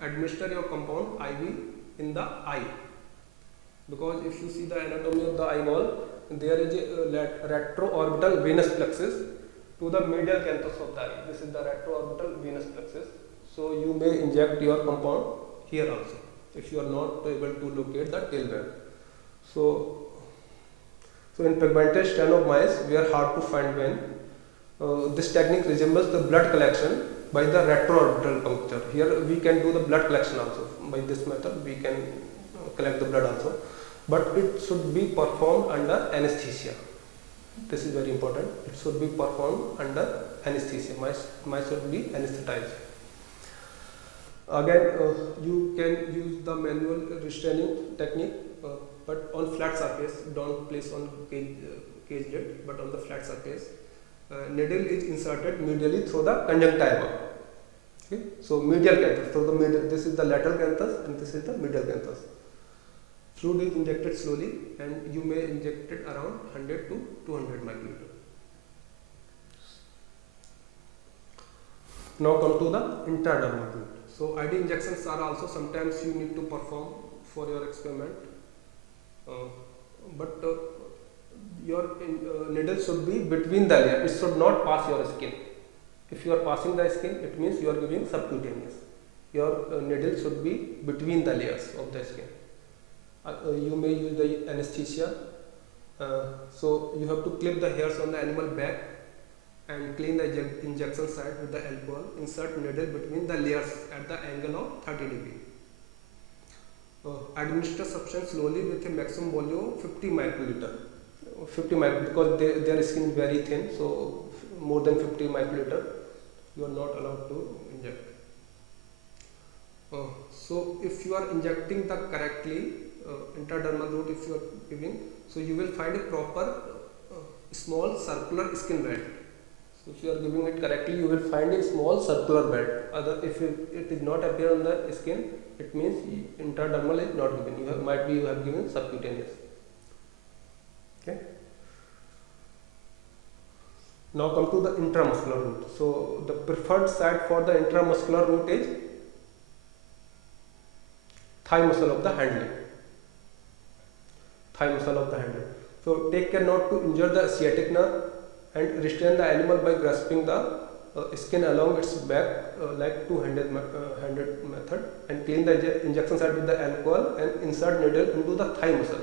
administer your compound IV in the eye, because if you see the anatomy of the eyeball, there is a retroorbital venous plexus to the medial canthus of the eye. This is the retroorbital venous plexus. So you may inject your compound here also if you are not able to locate the tail vein. So in pigmented strain of mice where hard to find vein, this technique resembles the blood collection by the retroorbital puncture. Here we can do the blood collection also. By this method we can collect the blood also, but it should be performed under anesthesia. This is very important. It should be performed under anesthesia. Mice should be anesthetized. Again, you can use the manual restraining technique, but on flat surface. Don't place on cage lid, but on the flat surface. Needle is inserted medially through the conjunctiva. Okay? So medial canthus, through the medial. This is the lateral canthus and this is the medial canthus. Fluid is injected slowly, and you may inject it around 100 to 200 microliter. Now come to the intradermal route. So ID injections are also sometimes you need to perform for your experiment, but your needle should be between the layer. It should not pass your skin. If you are passing the skin, it means you are giving subcutaneous. Your needle should be between the layers of the skin. You may use the anesthesia. So you have to clip the hairs on the animal back and clean the injection site with the alcohol. Insert needle between the layers at the angle of 30 degrees. Administer substance slowly with a maximum volume of 50 microliter. 50 microliter because their skin is very thin, so more than 50 microliter you are not allowed to inject. So if you are injecting the correctly intradermal route, if you are giving, so you will find a proper small circular skin belt. So if you are giving it correctly, you will find a small circular belt. If it is not appear on the skin, it means intradermal is not given. You have given subcutaneous. Okay. Now come to the intramuscular route. So the preferred site for the intramuscular route is thigh muscle of the hand leg. Thigh muscle of the hand leg. So take care not to injure the sciatic nerve and restrain the animal by grasping the skin along its back like two-handed method, and clean the injection site with the alcohol and insert needle into the thigh muscle,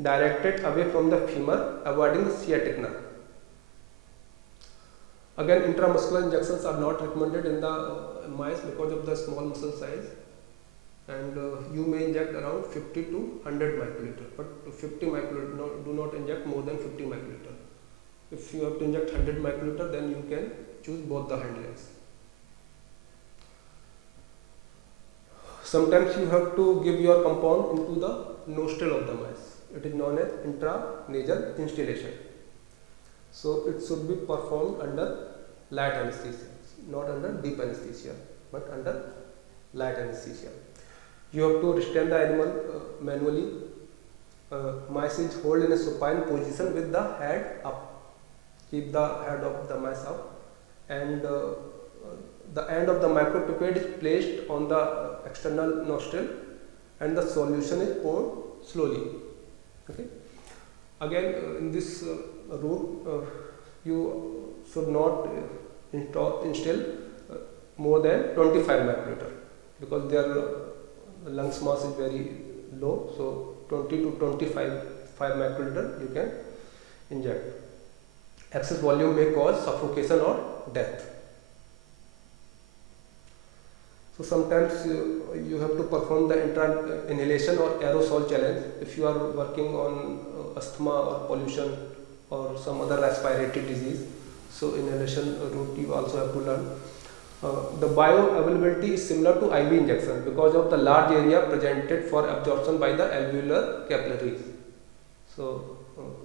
directed away from the femur, avoiding the sciatic nerve. Again, intramuscular injections are not recommended in the mice because of the small muscle size, and you may inject around 50 to 100 microliter, but 50 microliter, do not inject more than 50 microliter. If you have to inject 100 microliter, then you can choose both the hand lengths. Sometimes you have to give your compound into the nostril of the mice. It is known as intranasal instillation. So it should be performed under light anesthesia, not under deep anesthesia, but under light anesthesia. You have to restrain the animal manually. Mice is held in a supine position with the head up. Keep the head of the mice up, and the end of the micropipette is placed on the external nostril, and the solution is poured slowly. Okay. Again, in this route, you should not instill more than 25 microliter because their lungs mass is very low. So 20 to 25 microliter you can inject. Excess volume may cause suffocation or death. So sometimes you have to perform the inhalation or aerosol challenge if you are working on asthma or pollution or some other respiratory disease. So inhalation route you also have to learn. The bioavailability is similar to IV injection because of the large area presented for absorption by the alveolar capillaries. So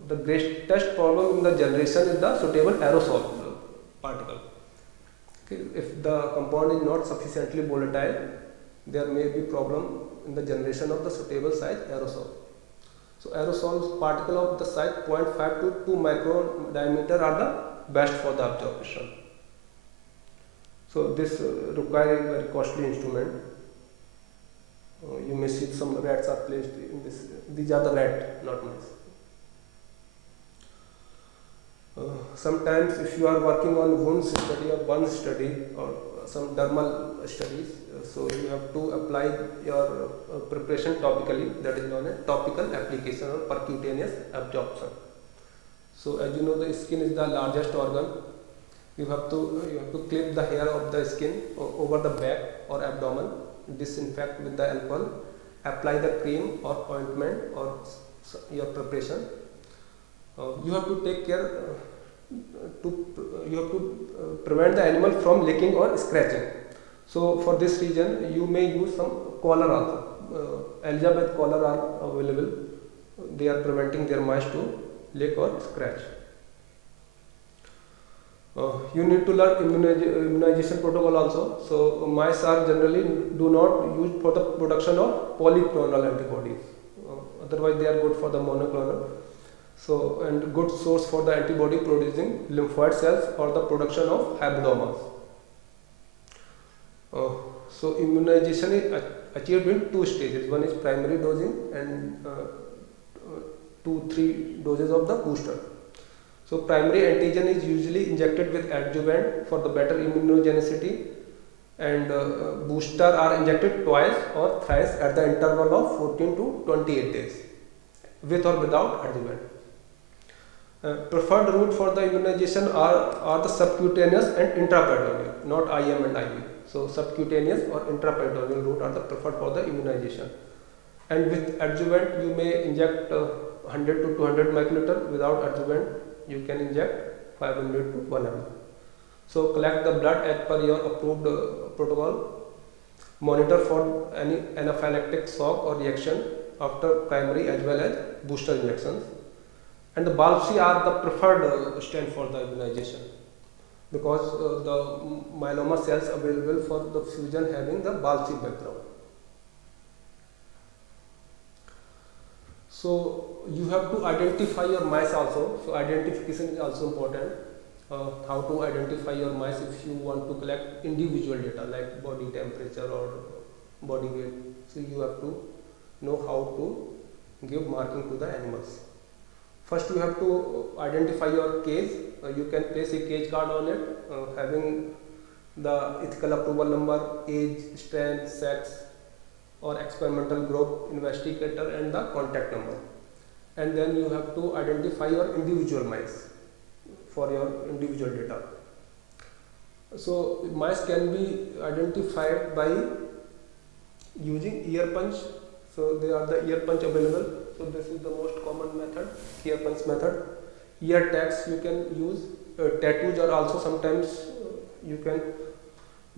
the greatest problem in the generation is the suitable aerosol particle. Okay. If the compound is not sufficiently volatile, there may be problem in the generation of the suitable size aerosol. So aerosols particle of the size 0.5 to 2 micron diameter are the best for the absorption. So this requires a very costly instrument. You may see some rats are placed in this. These are the rat, not mice. Sometimes if you are working on wounds study or burn study or some dermal studies, so you have to apply your preparation topically, that is known as topical application or percutaneous absorption. So as you know, the skin is the largest organ. You have to clip the hair of the skin over the back or abdomen, disinfect with the alcohol, apply the cream or ointment or your preparation. You have to take care you have to prevent the animal from licking or scratching. So for this reason you may use some collar also. Elizabeth collar are available. They are preventing their mice to lick or scratch. You need to learn immunization protocol also. So mice are generally do not used for the production of polyclonal antibodies. Otherwise they are good for the monoclonal. So, and good source for the antibody producing lymphoid cells or the production of hybridoma. So immunization is achieved in two stages. One is primary dosing and 2-3 doses of the booster. So primary antigen is usually injected with adjuvant for the better immunogenicity, and booster are injected twice or thrice at the interval of 14 to 28 days with or without adjuvant. Preferred route for the immunization are the subcutaneous and intraperitoneal, not IM and IV. So subcutaneous or intraperitoneal route are the preferred for the immunization. And with adjuvant you may inject 100 to 200 microliter. Without adjuvant you can inject 500 to 1 ml. So collect the blood as per your approved protocol. Monitor for any anaphylactic shock or reaction after primary as well as booster injections. And the biopsy are the preferred stent for the immunization because the myeloma cells available for the fusion having the biopsy background. So you have to identify your mice also. So identification is also important. How to identify your mice if you want to collect individual data like body temperature or body weight. So you have to know how to give marking to the animals. First you have to identify your cage. You can place a cage card on it having the ethical approval number, age, strength, sex or experimental group, investigator and the contact number. And then you have to identify your individual mice for your individual data. So mice can be identified by using ear punch. So they are the ear punch available. So this is the most common method, ear punch method. Ear tags you can use. Tattoos are also sometimes you can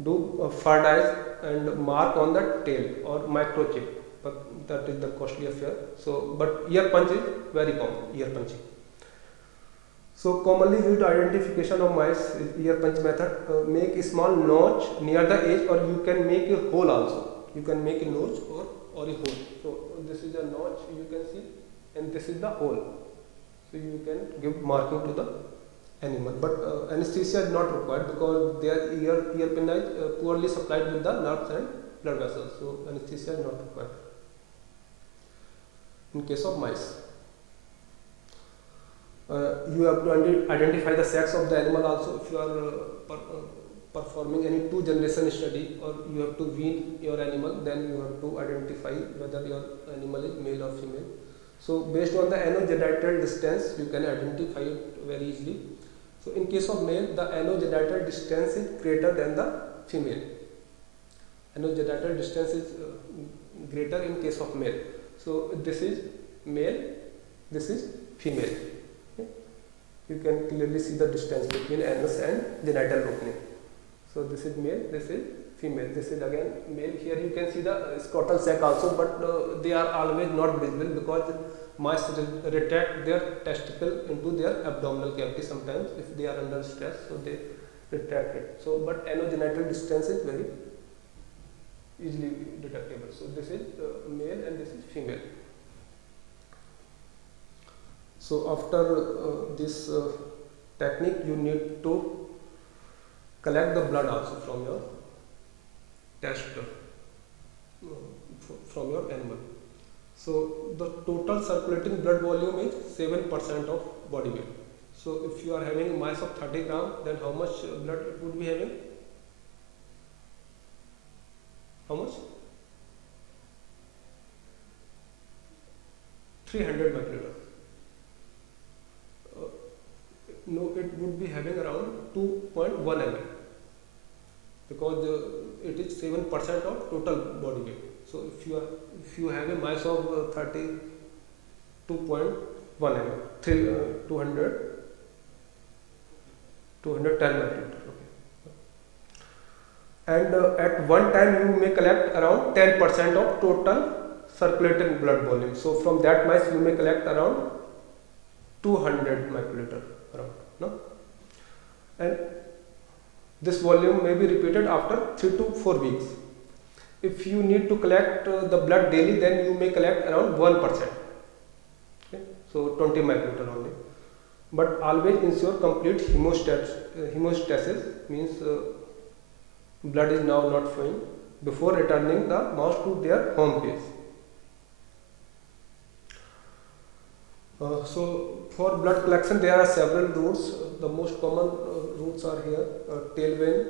do fur dyes and mark on the tail or microchip, but that is the costly affair. So, but ear punch is very common. Ear punching. So commonly used identification of mice is ear punch method. Make a small notch near the edge, or you can make a hole also. You can make a notch or a hole. So this is a notch you can see, and this is the hole. So you can give marking to the animal, but anesthesia is not required because their ear pinna is poorly supplied with the nerves and blood vessels. So anesthesia is not required in case of mice. You have to identify the sex of the animal also. If you are performing any 2-generation study, or you have to wean your animal, then you have to identify whether your animal is male or female. So based on the anogenital distance, you can identify it very easily. So in case of male, the anogenital distance is greater than the female. Anogenital distance is greater in case of male. So this is male, this is female. You can clearly see the distance between anus and genital opening. So this is male, this is female. This is again male. Here you can see the scrotal sac also, but they are always not visible because mice retract their testicle into their abdominal cavity sometimes if they are under stress, so they retract it. So but anogenital distance is very easily detectable. So this is male and this is female. So after this technique, you need to collect the blood also from your test, from your animal. So the total circulating blood volume is 7% of body weight. So if you are having mice of 30 gram, then how much blood it would be having? How much? 300 microliter. No, it would be having around 2.1 ml because it is 7% of total body weight. So if you have a mice of 32.1 ml, 210 ml. Okay. And at one time you may collect around 10% of total circulating blood volume. So from that mice you may collect around 200 microliter around, no? And this volume may be repeated after 3 to 4 weeks. If you need to collect the blood daily, then you may collect around 1%. Okay? So 20 microliter only. But always ensure complete hemostasis, means blood is now not flowing, before returning the mouse to their home place. So for blood collection there are several routes. The most common routes are here: tail vein,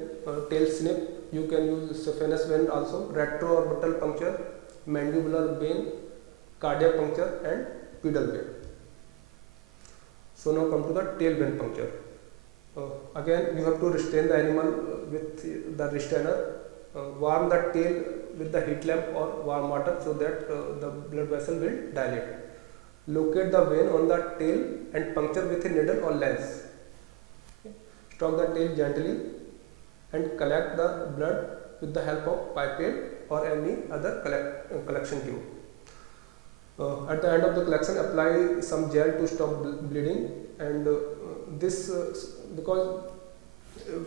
tail snip. You can use saphenous vein also, retroorbital puncture, mandibular vein, cardiac puncture, and pedal vein. So now come to the tail vein puncture. Again you have to restrain the animal with the restrainer. Warm the tail with the heat lamp or warm water so that the blood vessel will dilate. Locate the vein on the tail and puncture with a needle or lens. Okay. Stroke the tail gently and collect the blood with the help of pipette or any other collection tube. At the end of the collection, apply some gel to stop bleeding, and this because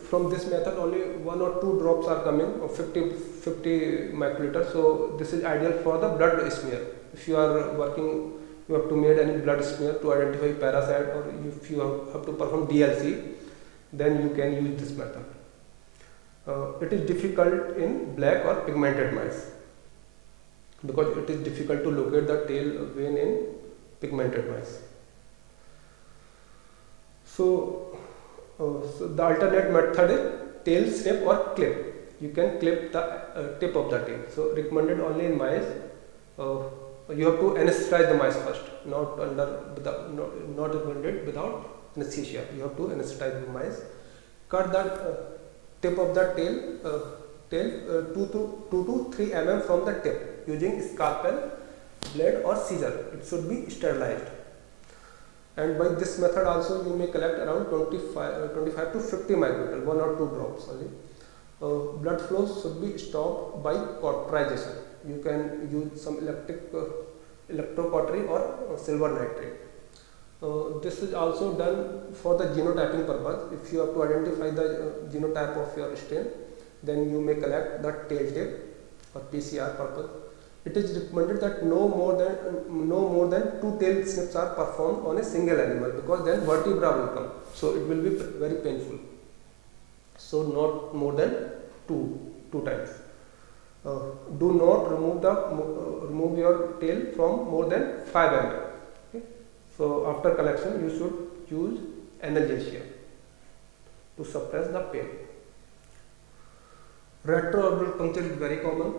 from this method only 1 or 2 drops are coming of 50 microliter. So this is ideal for the blood smear. If you are working, you have to make any blood smear to identify parasite, or if you have to perform DLC, then you can use this method. It is difficult in black or pigmented mice because it is difficult to locate the tail vein in pigmented mice. So the alternate method is tail snip or clip. You can clip the tip of the tail. So recommended only in mice. You have to anesthetize the mice first, not recommended without anesthesia. You have to anesthetize the mice. Cut the tip of the tail 2 to 3 mm from the tip using scalpel, blade or scissor. It should be sterilized. And by this method also you may collect around 25 to 50 microliter, 1 or 2 drops only. Blood flow should be stopped by cauterization. You can use some electrocautery or silver nitrate. This is also done for the genotyping purpose. If you have to identify the genotype of your stain, then you may collect the tail tip for PCR purpose. It is recommended that no more than 2 tail snips are performed on a single animal, because then vertebra will come. So it will be very painful. So not more than two times. Do not remove your tail from more than 5 mm. Okay? So after collection you should use analgesia to suppress the pain. Retroorbital puncture is very common.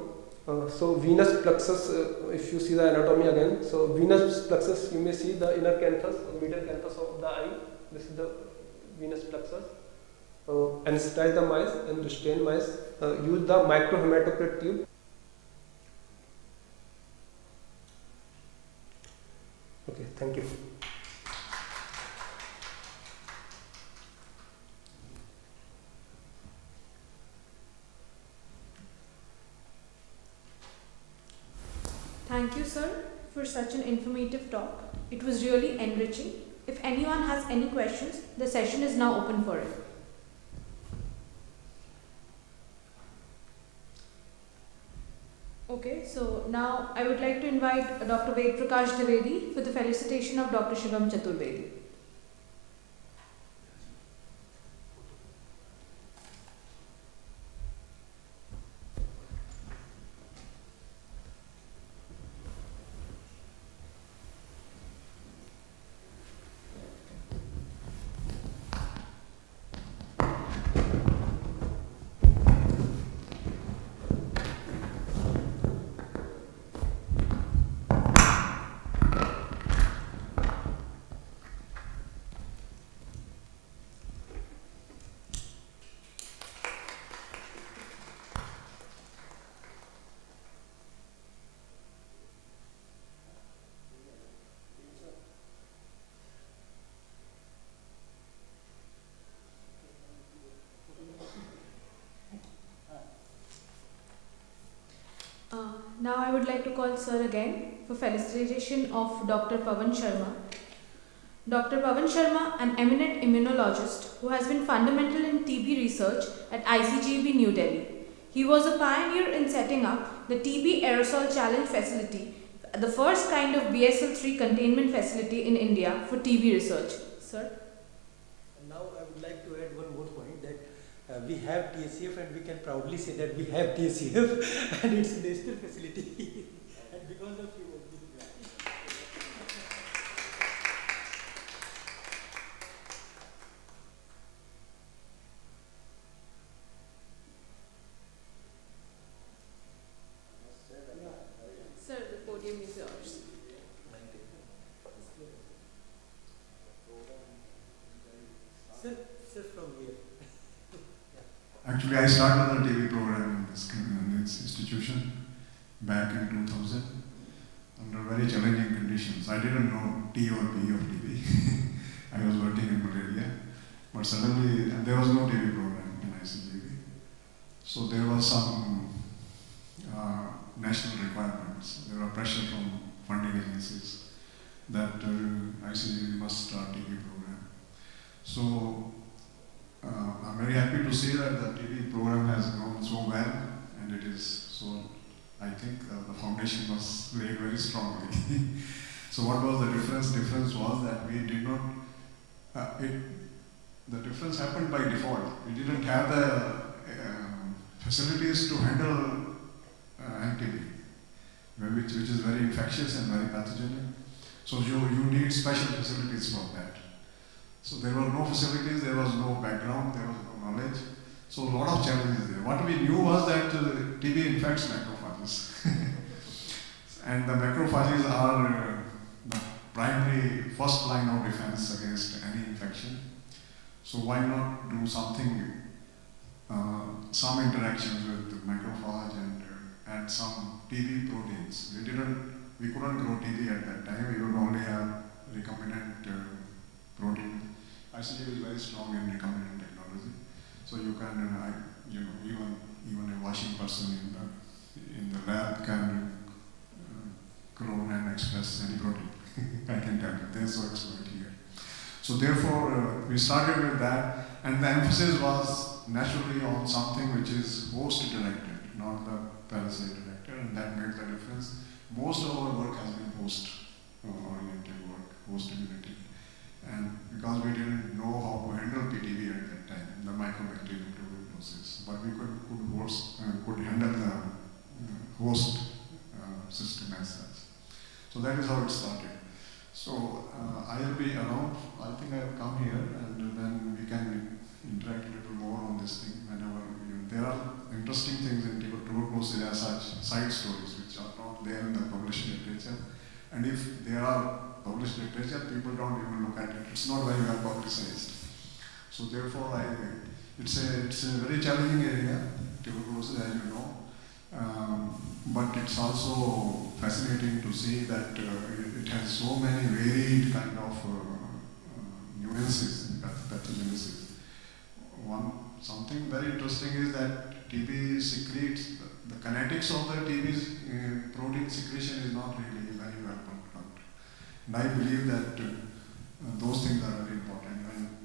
So venous plexus, if you see the anatomy again, so venous plexus, you may see the inner canthus, middle canthus of the eye. This is the venous plexus. Anesthetize the mice and restrain mice. Use the microhematocrit tube. Okay, thank you. Thank you, sir, for such an informative talk. It was really enriching. If anyone has any questions, the session is now open for it. Okay, so now I would like to invite Dr. Ved Prakash Devi for the felicitation of Dr. Shivam Chaturvedi. Now I would like to call Sir again for felicitation of Dr. Pavan Sharma. Dr. Pavan Sharma, an eminent immunologist who has been fundamental in TB research at ICGEB New Delhi. He was a pioneer in setting up the TB aerosol challenge facility, the first kind of BSL-3 containment facility in India for TB research. Sir? And now I would like to add one more point, that we have TSCF and we can proudly say that we have TSCF and it's a national facility. And because of you, Sir, the podium is yours. Sir from here. Actually, I started the TB program in this institution back in 2000 under very challenging conditions. I didn't know T or B of TB. I was working in malaria, but suddenly there was no TB program in ICGEB. So there was some national requirements. There were pressure from funding agencies that ICGEB must start TB program. So I'm very happy to say that the TB program has grown so well, and it is so, I think the foundation was laid very strongly. So what was the difference? Difference was that we did not, the difference happened by default. We didn't have the facilities to handle TB, which is very infectious and very pathogenic. So you need special facilities for that. So there were no facilities, there was no background, there was no knowledge. So a lot of challenges there. What we knew was that TB infects macrophages. And the macrophages are the primary first line of defense against any infection. So why not do something some interactions with macrophage and some TB proteins. We couldn't grow TB at that time. We would only have recombinant protein. ICGEB is very strong in recombinant technology, so you can, even a washing person in the lab can clone and express any protein. I can tell you, they're so expert here. So therefore, we started with that, and the emphasis was naturally on something which is host-directed, not the parasite-directed, and that made the difference. Most of our work has been host-oriented work, host immunity, and because we didn't know how to handle PTB at that time, the mycobacterial tuberculosis, but we could handle the host system as such. So that is how it started. So I will be around. I think I have come here, and then we can interact a little more on this thing whenever there are interesting things in tuberculosis as such, side stories which are not there in the published literature. And if there are published literature, people don't even look at it. It's not very well publicized. So therefore, it's a very challenging area, tuberculosis, as you know. But it's also fascinating to see that it has so many varied kind of nuances in pathogenesis. Something very interesting is that TB secretes, the kinetics of the TB's protein secretion is not really very well worked out. And I believe that those things are very important,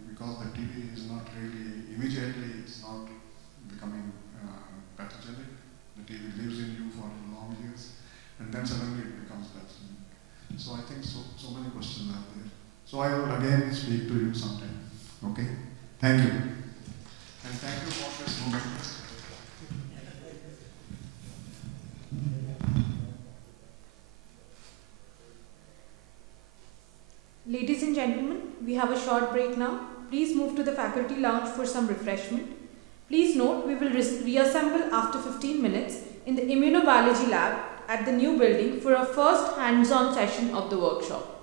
because the TB is not really, immediately it's not becoming pathogenic. The TB lives in you for long years, and then suddenly it becomes pathogenic. So I think so many questions are there. So I will again speak to you sometime. Okay? Thank you. And thank you for this moment. Ladies and gentlemen, we have a short break now. Please move to the faculty lounge for some refreshment. Please note, we will reassemble after 15 minutes in the Immunobiology lab at the new building for our first hands-on session of the workshop.